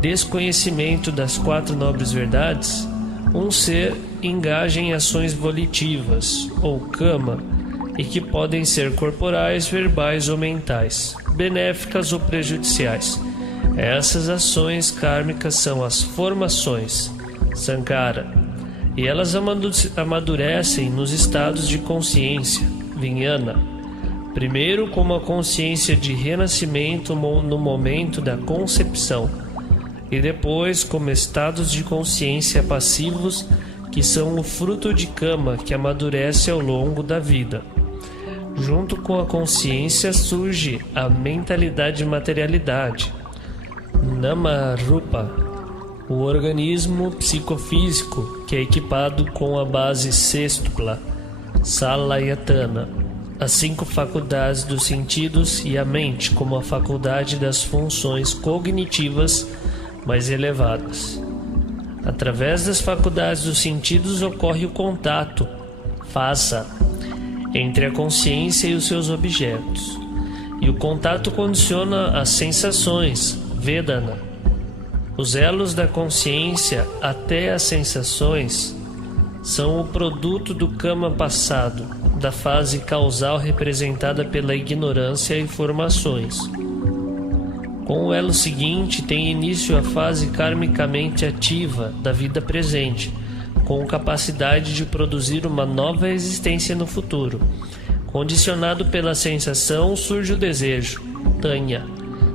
desconhecimento das 4 nobres verdades, um ser engaja em ações volitivas, ou kama, e que podem ser corporais, verbais ou mentais, benéficas ou prejudiciais. Essas ações kármicas são as formações, sankhara, e elas amadurecem nos estados de consciência, vijnana, primeiro como a consciência de renascimento no momento da concepção, e depois como estados de consciência passivos que são o fruto de kama que amadurece ao longo da vida. Junto com a consciência surge a mentalidade e materialidade, Nama-rupa, o organismo psicofísico que é equipado com a base sextupla, Salayatana, as 5 faculdades dos sentidos e a mente como a faculdade das funções cognitivas mais elevadas. Através das faculdades dos sentidos ocorre o contato, phasa, entre a consciência e os seus objetos. E o contato condiciona as sensações, Vedana. Os elos da consciência até as sensações são o produto do Kama passado, da fase causal representada pela ignorância e formações. Com o elo seguinte tem início a fase karmicamente ativa da vida presente, com capacidade de produzir uma nova existência no futuro. Condicionado pela sensação, surge o desejo, Tanya,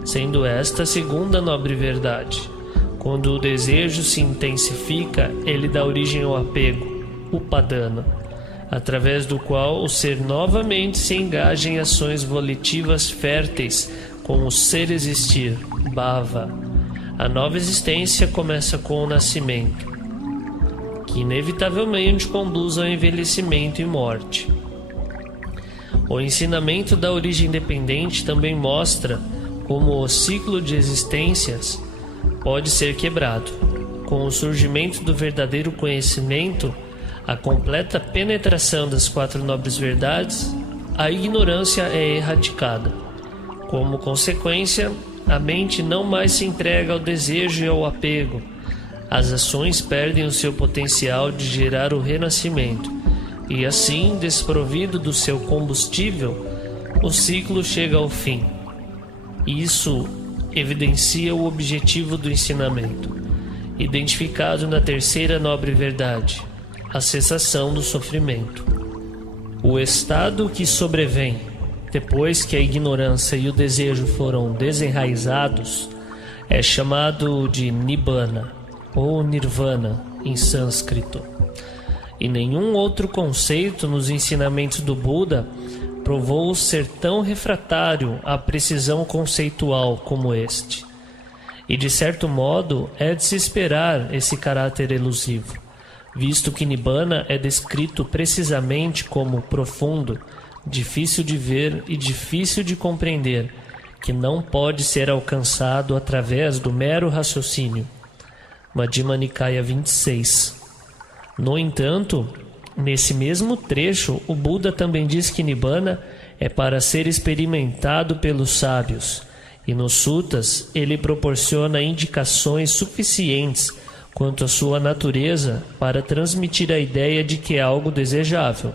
sendo esta a segunda nobre verdade. Quando o desejo se intensifica, ele dá origem ao apego, Upadana, através do qual o ser novamente se engaja em ações volitivas férteis com o ser existir, Bhava. A nova existência começa com o nascimento, que inevitavelmente conduz ao envelhecimento e morte. O ensinamento da origem dependente também mostra como o ciclo de existências pode ser quebrado. Com o surgimento do verdadeiro conhecimento, a completa penetração das 4 nobres verdades, a ignorância é erradicada. Como consequência, a mente não mais se entrega ao desejo e ao apego. As ações perdem o seu potencial de gerar o renascimento, e assim, desprovido do seu combustível, o ciclo chega ao fim. Isso evidencia o objetivo do ensinamento, identificado na terceira nobre verdade, a cessação do sofrimento. O estado que sobrevém depois que a ignorância e o desejo foram desenraizados é chamado de Nibbana ou Nirvana em sânscrito. E nenhum outro conceito nos ensinamentos do Buda provou ser tão refratário à precisão conceitual como este. E de certo modo é de se esperar esse caráter elusivo, visto que Nibbana é descrito precisamente como profundo, difícil de ver e difícil de compreender, que não pode ser alcançado através do mero raciocínio. Madhyama Nikaya 26. No entanto, nesse mesmo trecho, o Buda também diz que Nibbana é para ser experimentado pelos sábios, e nos suttas ele proporciona indicações suficientes quanto à sua natureza para transmitir a ideia de que é algo desejável.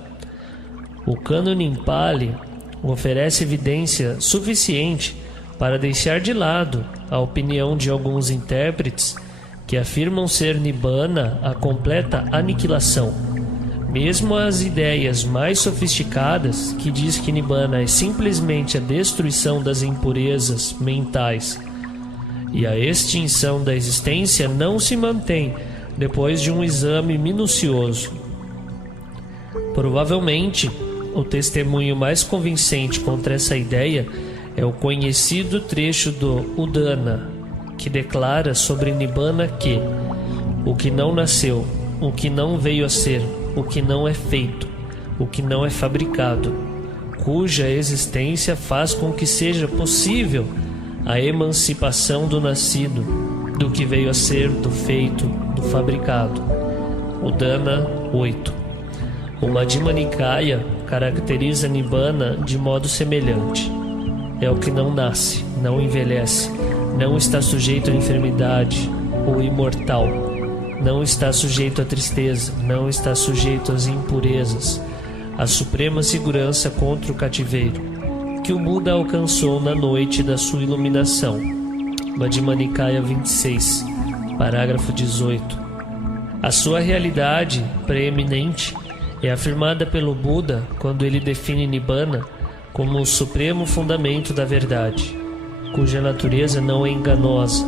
O Cânone em Pali oferece evidência suficiente para deixar de lado a opinião de alguns intérpretes que afirmam ser Nibbana a completa aniquilação. Mesmo as ideias mais sofisticadas, que diz que Nibbana é simplesmente a destruição das impurezas mentais e a extinção da existência, não se mantém depois de um exame minucioso. Provavelmente, o testemunho mais convincente contra essa ideia é o conhecido trecho do Udana, que declara sobre Nibbana que o que não nasceu, o que não veio a ser, o que não é feito, o que não é fabricado, cuja existência faz com que seja possível a emancipação do nascido, do que veio a ser, do feito, do fabricado. Udana 8. O Madhyama Nikaya caracteriza Nibbana de modo semelhante. É o que não nasce, não envelhece, não está sujeito à enfermidade, ou imortal, não está sujeito à tristeza, não está sujeito às impurezas, a suprema segurança contra o cativeiro, que o Buda alcançou na noite da sua iluminação. Madhyama Nikaya 26, parágrafo 18. A sua realidade preeminente é afirmada pelo Buda quando ele define Nibbana como o supremo fundamento da verdade, cuja natureza não é enganosa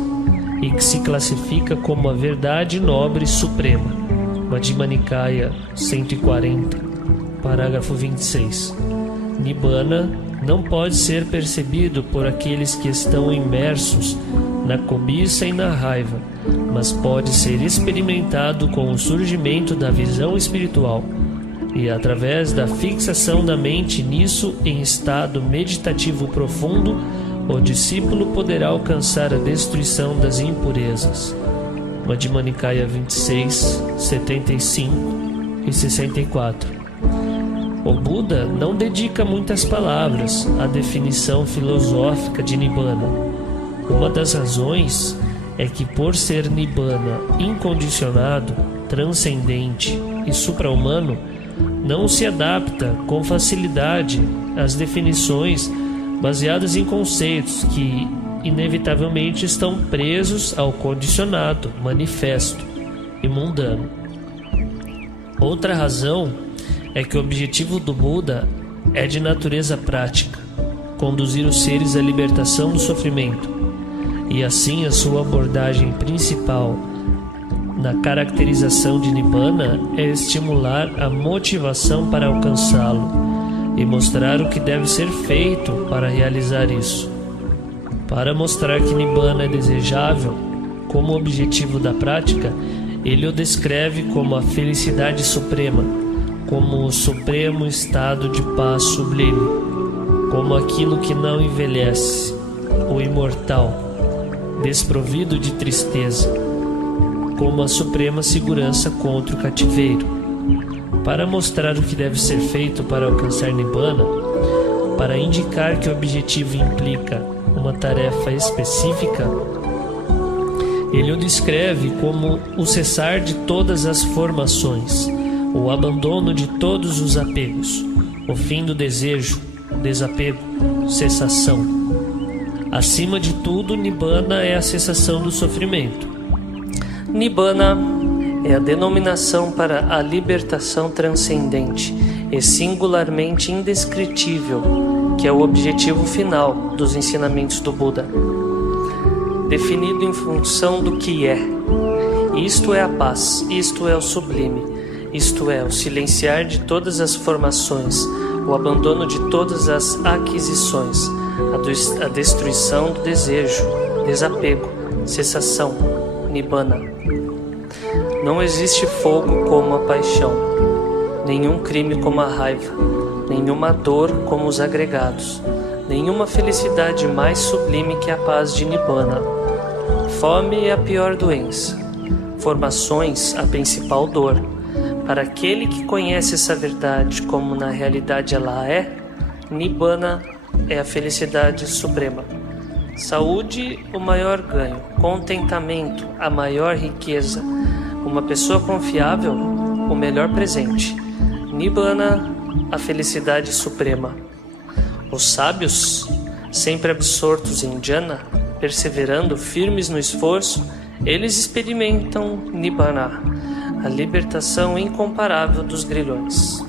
e que se classifica como a verdade nobre suprema. Madhyama Nikaya 140, parágrafo 26. Nibbana não pode ser percebido por aqueles que estão imersos na cobiça e na raiva, mas pode ser experimentado com o surgimento da visão espiritual, e através da fixação da mente nisso em estado meditativo profundo, o discípulo poderá alcançar a destruição das impurezas. Madhyama Nikaya 26, 75 e 64. O Buda não dedica muitas palavras à definição filosófica de Nibbana. Uma das razões é que, por ser Nibbana incondicionado, transcendente e supra-humano, não se adapta com facilidade às definições baseadas em conceitos que inevitavelmente estão presos ao condicionado, manifesto e mundano. Outra razão é que o objetivo do Buda é de natureza prática, conduzir os seres à libertação do sofrimento, e assim a sua abordagem principal na caracterização de Nibbana é estimular a motivação para alcançá-lo e mostrar o que deve ser feito para realizar isso. Para mostrar que Nibbana é desejável como objetivo da prática, ele o descreve como a felicidade suprema, como o supremo estado de paz sublime, como aquilo que não envelhece, o imortal, desprovido de tristeza, como a suprema segurança contra o cativeiro. Para mostrar o que deve ser feito para alcançar Nibbana, para indicar que o objetivo implica uma tarefa específica, ele o descreve como o cessar de todas as formações, o abandono de todos os apegos, o fim do desejo, desapego, cessação. Acima de tudo, Nibbana é a cessação do sofrimento. Nibbana é a denominação para a libertação transcendente e singularmente indescritível, que é o objetivo final dos ensinamentos do Buda, definido em função do que é. Isto é a paz, isto é o sublime, isto é o silenciar de todas as formações, o abandono de todas as aquisições, a destruição do desejo, desapego, cessação, Nibbana. Não existe fogo como a paixão, nenhum crime como a raiva, nenhuma dor como os agregados, nenhuma felicidade mais sublime que a paz de Nibbana. Fome é a pior doença, formações a principal dor. Para aquele que conhece essa verdade como na realidade ela é, Nibbana é a felicidade suprema. Saúde, o maior ganho. Contentamento, a maior riqueza. Uma pessoa confiável, o melhor presente. Nibbana, a felicidade suprema. Os sábios, sempre absortos em jhana, perseverando firmes no esforço, eles experimentam Nibbana, a libertação incomparável dos grilhões.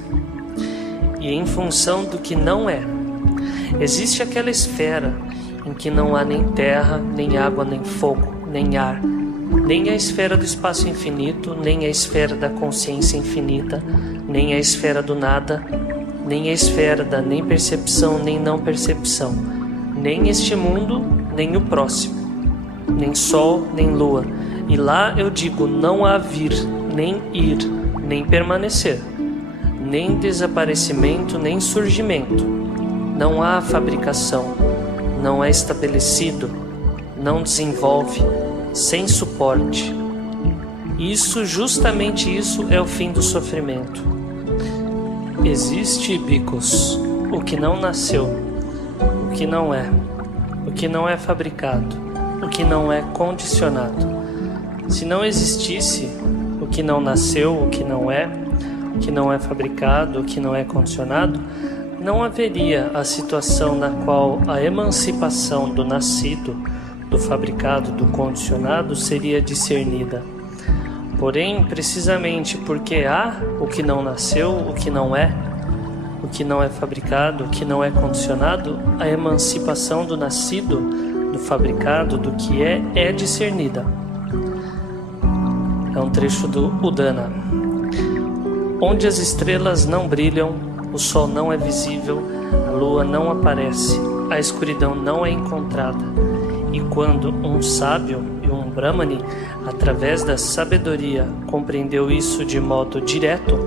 E em função do que não é, existe aquela esfera em que não há nem terra, nem água, nem fogo, nem ar, nem a esfera do espaço infinito, nem a esfera da consciência infinita, nem a esfera do nada, nem a esfera da nem percepção, nem não percepção, nem este mundo, nem o próximo, nem sol, nem lua. E lá eu digo, não há vir, nem ir, nem permanecer, nem desaparecimento, nem surgimento. Não há fabricação, não é estabelecido, não desenvolve, sem suporte. Justamente isso é o fim do sofrimento. Existe, bicos, o que não nasceu, o que não é fabricado, o que não é condicionado. Se não existisse o que não nasceu, o que não é fabricado, o que não é condicionado, não haveria a situação na qual a emancipação do nascido, do fabricado, do condicionado seria discernida. Porém, precisamente porque há o que não nasceu, o que não é fabricado, o que não é condicionado, a emancipação do nascido, do fabricado, do que é discernida. É um trecho do Udana. Onde as estrelas não brilham, o sol não é visível, a lua não aparece, a escuridão não é encontrada. E quando um sábio e um brahmane, através da sabedoria, compreendeu isso de modo direto,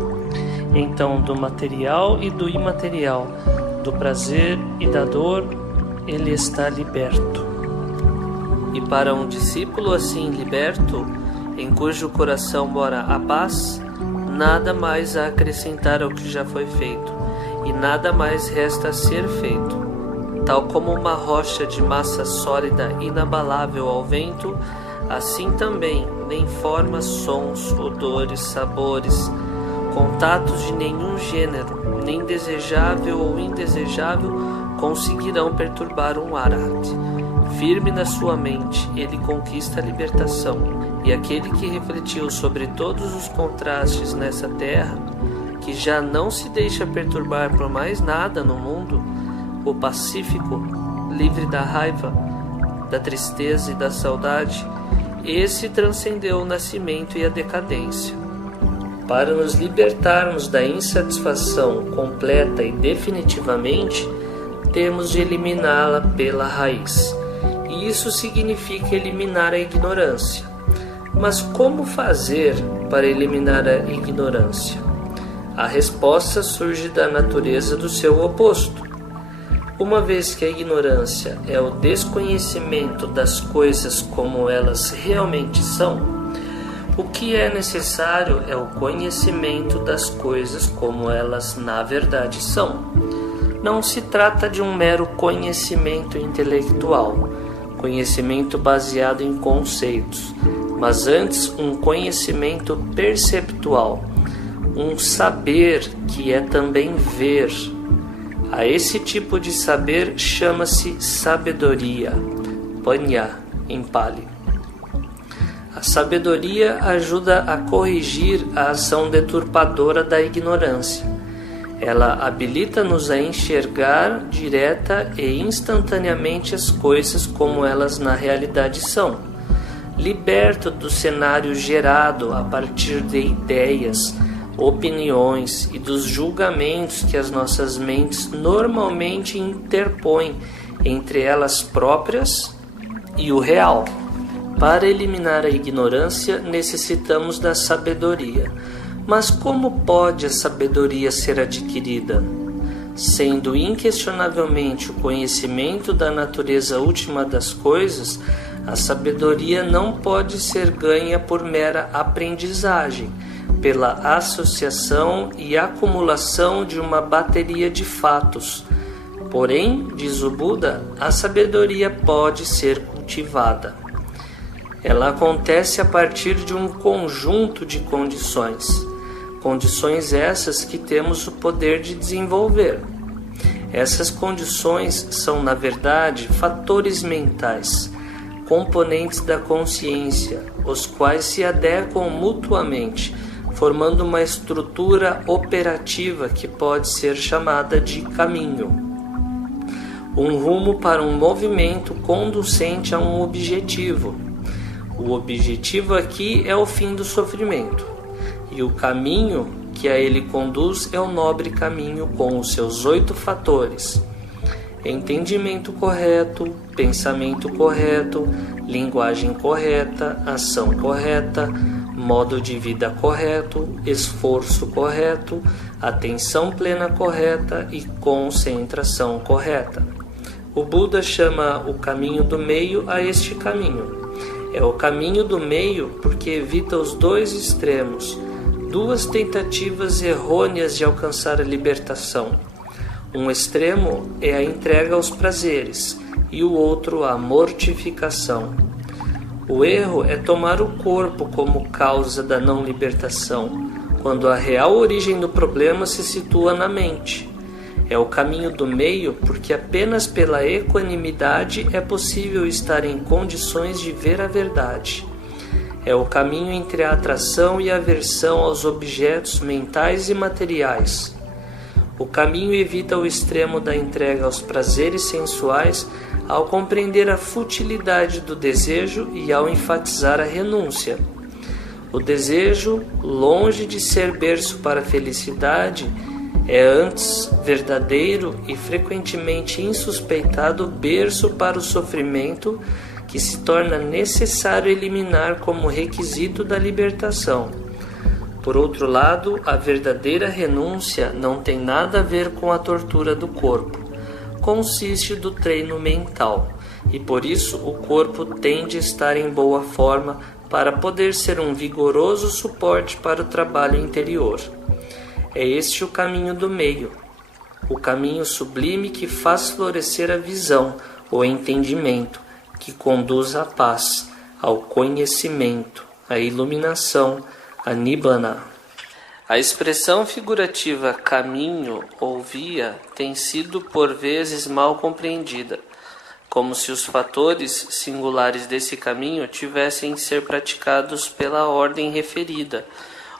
então do material e do imaterial, do prazer e da dor, ele está liberto. E para um discípulo assim liberto, em cujo coração mora a paz, nada mais a acrescentar ao que já foi feito, e nada mais resta a ser feito. tal como uma rocha de massa sólida inabalável ao vento, assim também nem formas, sons, odores, sabores, contatos de nenhum gênero, nem desejável ou indesejável, conseguirão perturbar um arhat. Firme na sua mente, ele conquista a libertação, e aquele que refletiu sobre todos os contrastes nessa terra, que já não se deixa perturbar por mais nada no mundo, o pacífico, livre da raiva, da tristeza e da saudade, esse transcendeu o nascimento e a decadência. Para nos libertarmos da insatisfação completa e definitivamente, temos de eliminá-la pela raiz. E isso significa eliminar a ignorância. Mas como fazer para eliminar a ignorância? A resposta surge da natureza do seu oposto. Uma vez que a ignorância é o desconhecimento das coisas como elas realmente são, o que é necessário é o conhecimento das coisas como elas na verdade são. Não se trata de um mero conhecimento intelectual, conhecimento baseado em conceitos, mas antes um conhecimento perceptual, um saber que é também ver. A esse tipo de saber chama-se sabedoria, panya em Pali. A sabedoria ajuda a corrigir a ação deturpadora da ignorância. Ela habilita-nos a enxergar direta e instantaneamente as coisas como elas na realidade são, liberta do cenário gerado a partir de ideias, opiniões e dos julgamentos que as nossas mentes normalmente interpõem entre elas próprias e o real. Para eliminar a ignorância, necessitamos da sabedoria. Mas como pode a sabedoria ser adquirida? Sendo inquestionavelmente o conhecimento da natureza última das coisas, a sabedoria não pode ser ganha por mera aprendizagem, pela associação e acumulação de uma bateria de fatos. Porém, diz o Buda, a sabedoria pode ser cultivada. Ela acontece a partir de um conjunto de condições. Condições essas que temos o poder de desenvolver. Essas condições são, na verdade, fatores mentais, componentes da consciência, os quais se adequam mutuamente, formando uma estrutura operativa que pode ser chamada de caminho. Um rumo para um movimento conducente a um objetivo. O objetivo aqui é o fim do sofrimento, e o caminho que a ele conduz é o nobre caminho com os seus 8 fatores: entendimento correto, pensamento correto, linguagem correta, ação correta, modo de vida correto, esforço correto, atenção plena correta e concentração correta. O Buda chama o caminho do meio a este caminho. É o caminho do meio porque evita os dois extremos, 2 tentativas errôneas de alcançar a libertação. Um extremo é a entrega aos prazeres e o outro a mortificação. O erro é tomar o corpo como causa da não libertação, quando a real origem do problema se situa na mente. É o caminho do meio porque apenas pela equanimidade é possível estar em condições de ver a verdade. É o caminho entre a atração e a aversão aos objetos mentais e materiais. O caminho evita o extremo da entrega aos prazeres sensuais ao compreender a futilidade do desejo e ao enfatizar a renúncia. O desejo, longe de ser berço para a felicidade, é antes verdadeiro e frequentemente insuspeitado berço para o sofrimento que se torna necessário eliminar como requisito da libertação. Por outro lado, a verdadeira renúncia não tem nada a ver com a tortura do corpo. Consiste do treino mental, e por isso o corpo tende a estar em boa forma para poder ser um vigoroso suporte para o trabalho interior. É este o caminho do meio. o caminho sublime que faz florescer a visão, o entendimento, que conduz à paz, ao conhecimento, à iluminação, a Nibbana. A expressão figurativa caminho ou via tem sido por vezes mal compreendida, como se os fatores singulares desse caminho tivessem de ser praticados pela ordem referida,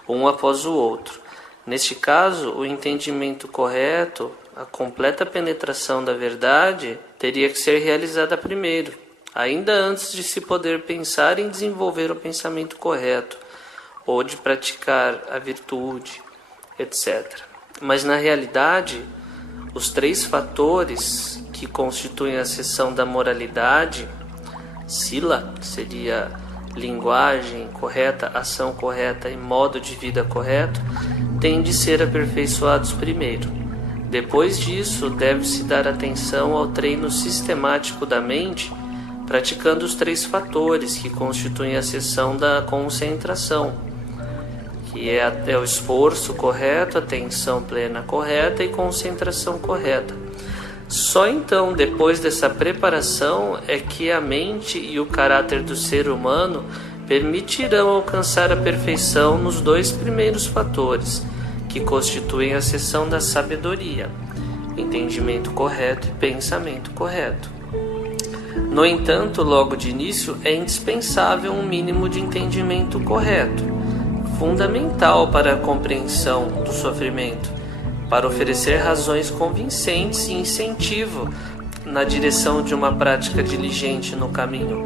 um após o outro. Neste caso, o entendimento correto, a completa penetração da verdade, teria que ser realizada primeiro, ainda antes de se poder pensar em desenvolver o pensamento correto, ou de praticar a virtude, etc. Mas na realidade, os 3 fatores que constituem a seção da moralidade, sila, que seria linguagem correta, ação correta e modo de vida correto, têm de ser aperfeiçoados primeiro. Depois disso, deve-se dar atenção ao treino sistemático da mente, praticando os 3 fatores que constituem a seção da concentração, que é o esforço correto, atenção plena correta e concentração correta. Só então, depois dessa preparação, é que a mente e o caráter do ser humano permitirão alcançar a perfeição nos 2 primeiros fatores, que constituem a seção da sabedoria, entendimento correto e pensamento correto. No entanto, logo de início, é indispensável um mínimo de entendimento correto, fundamental para a compreensão do sofrimento, para oferecer razões convincentes e incentivo na direção de uma prática diligente no caminho.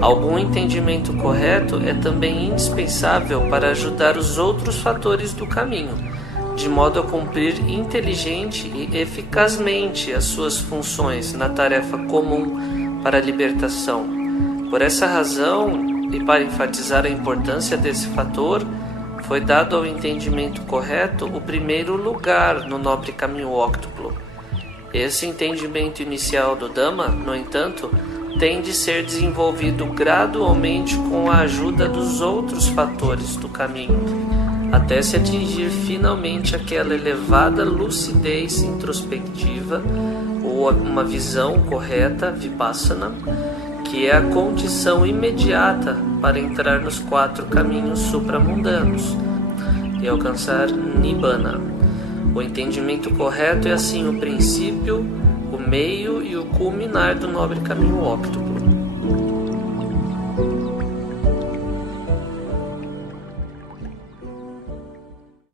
Algum entendimento correto é também indispensável para ajudar os outros fatores do caminho, de modo a cumprir inteligente e eficazmente as suas funções na tarefa comum para a libertação. Por essa razão, e para enfatizar a importância desse fator, foi dado ao entendimento correto o primeiro lugar no nobre caminho óctuplo. Esse entendimento inicial do Dhamma, no entanto, tem de ser desenvolvido gradualmente com a ajuda dos outros fatores do caminho, até se atingir finalmente aquela elevada lucidez introspectiva ou uma visão correta, vipassana, que é a condição imediata para entrar nos 4 caminhos supramundanos e alcançar Nibbana. O entendimento correto é assim o princípio, o meio e o culminar do nobre caminho óctuplo.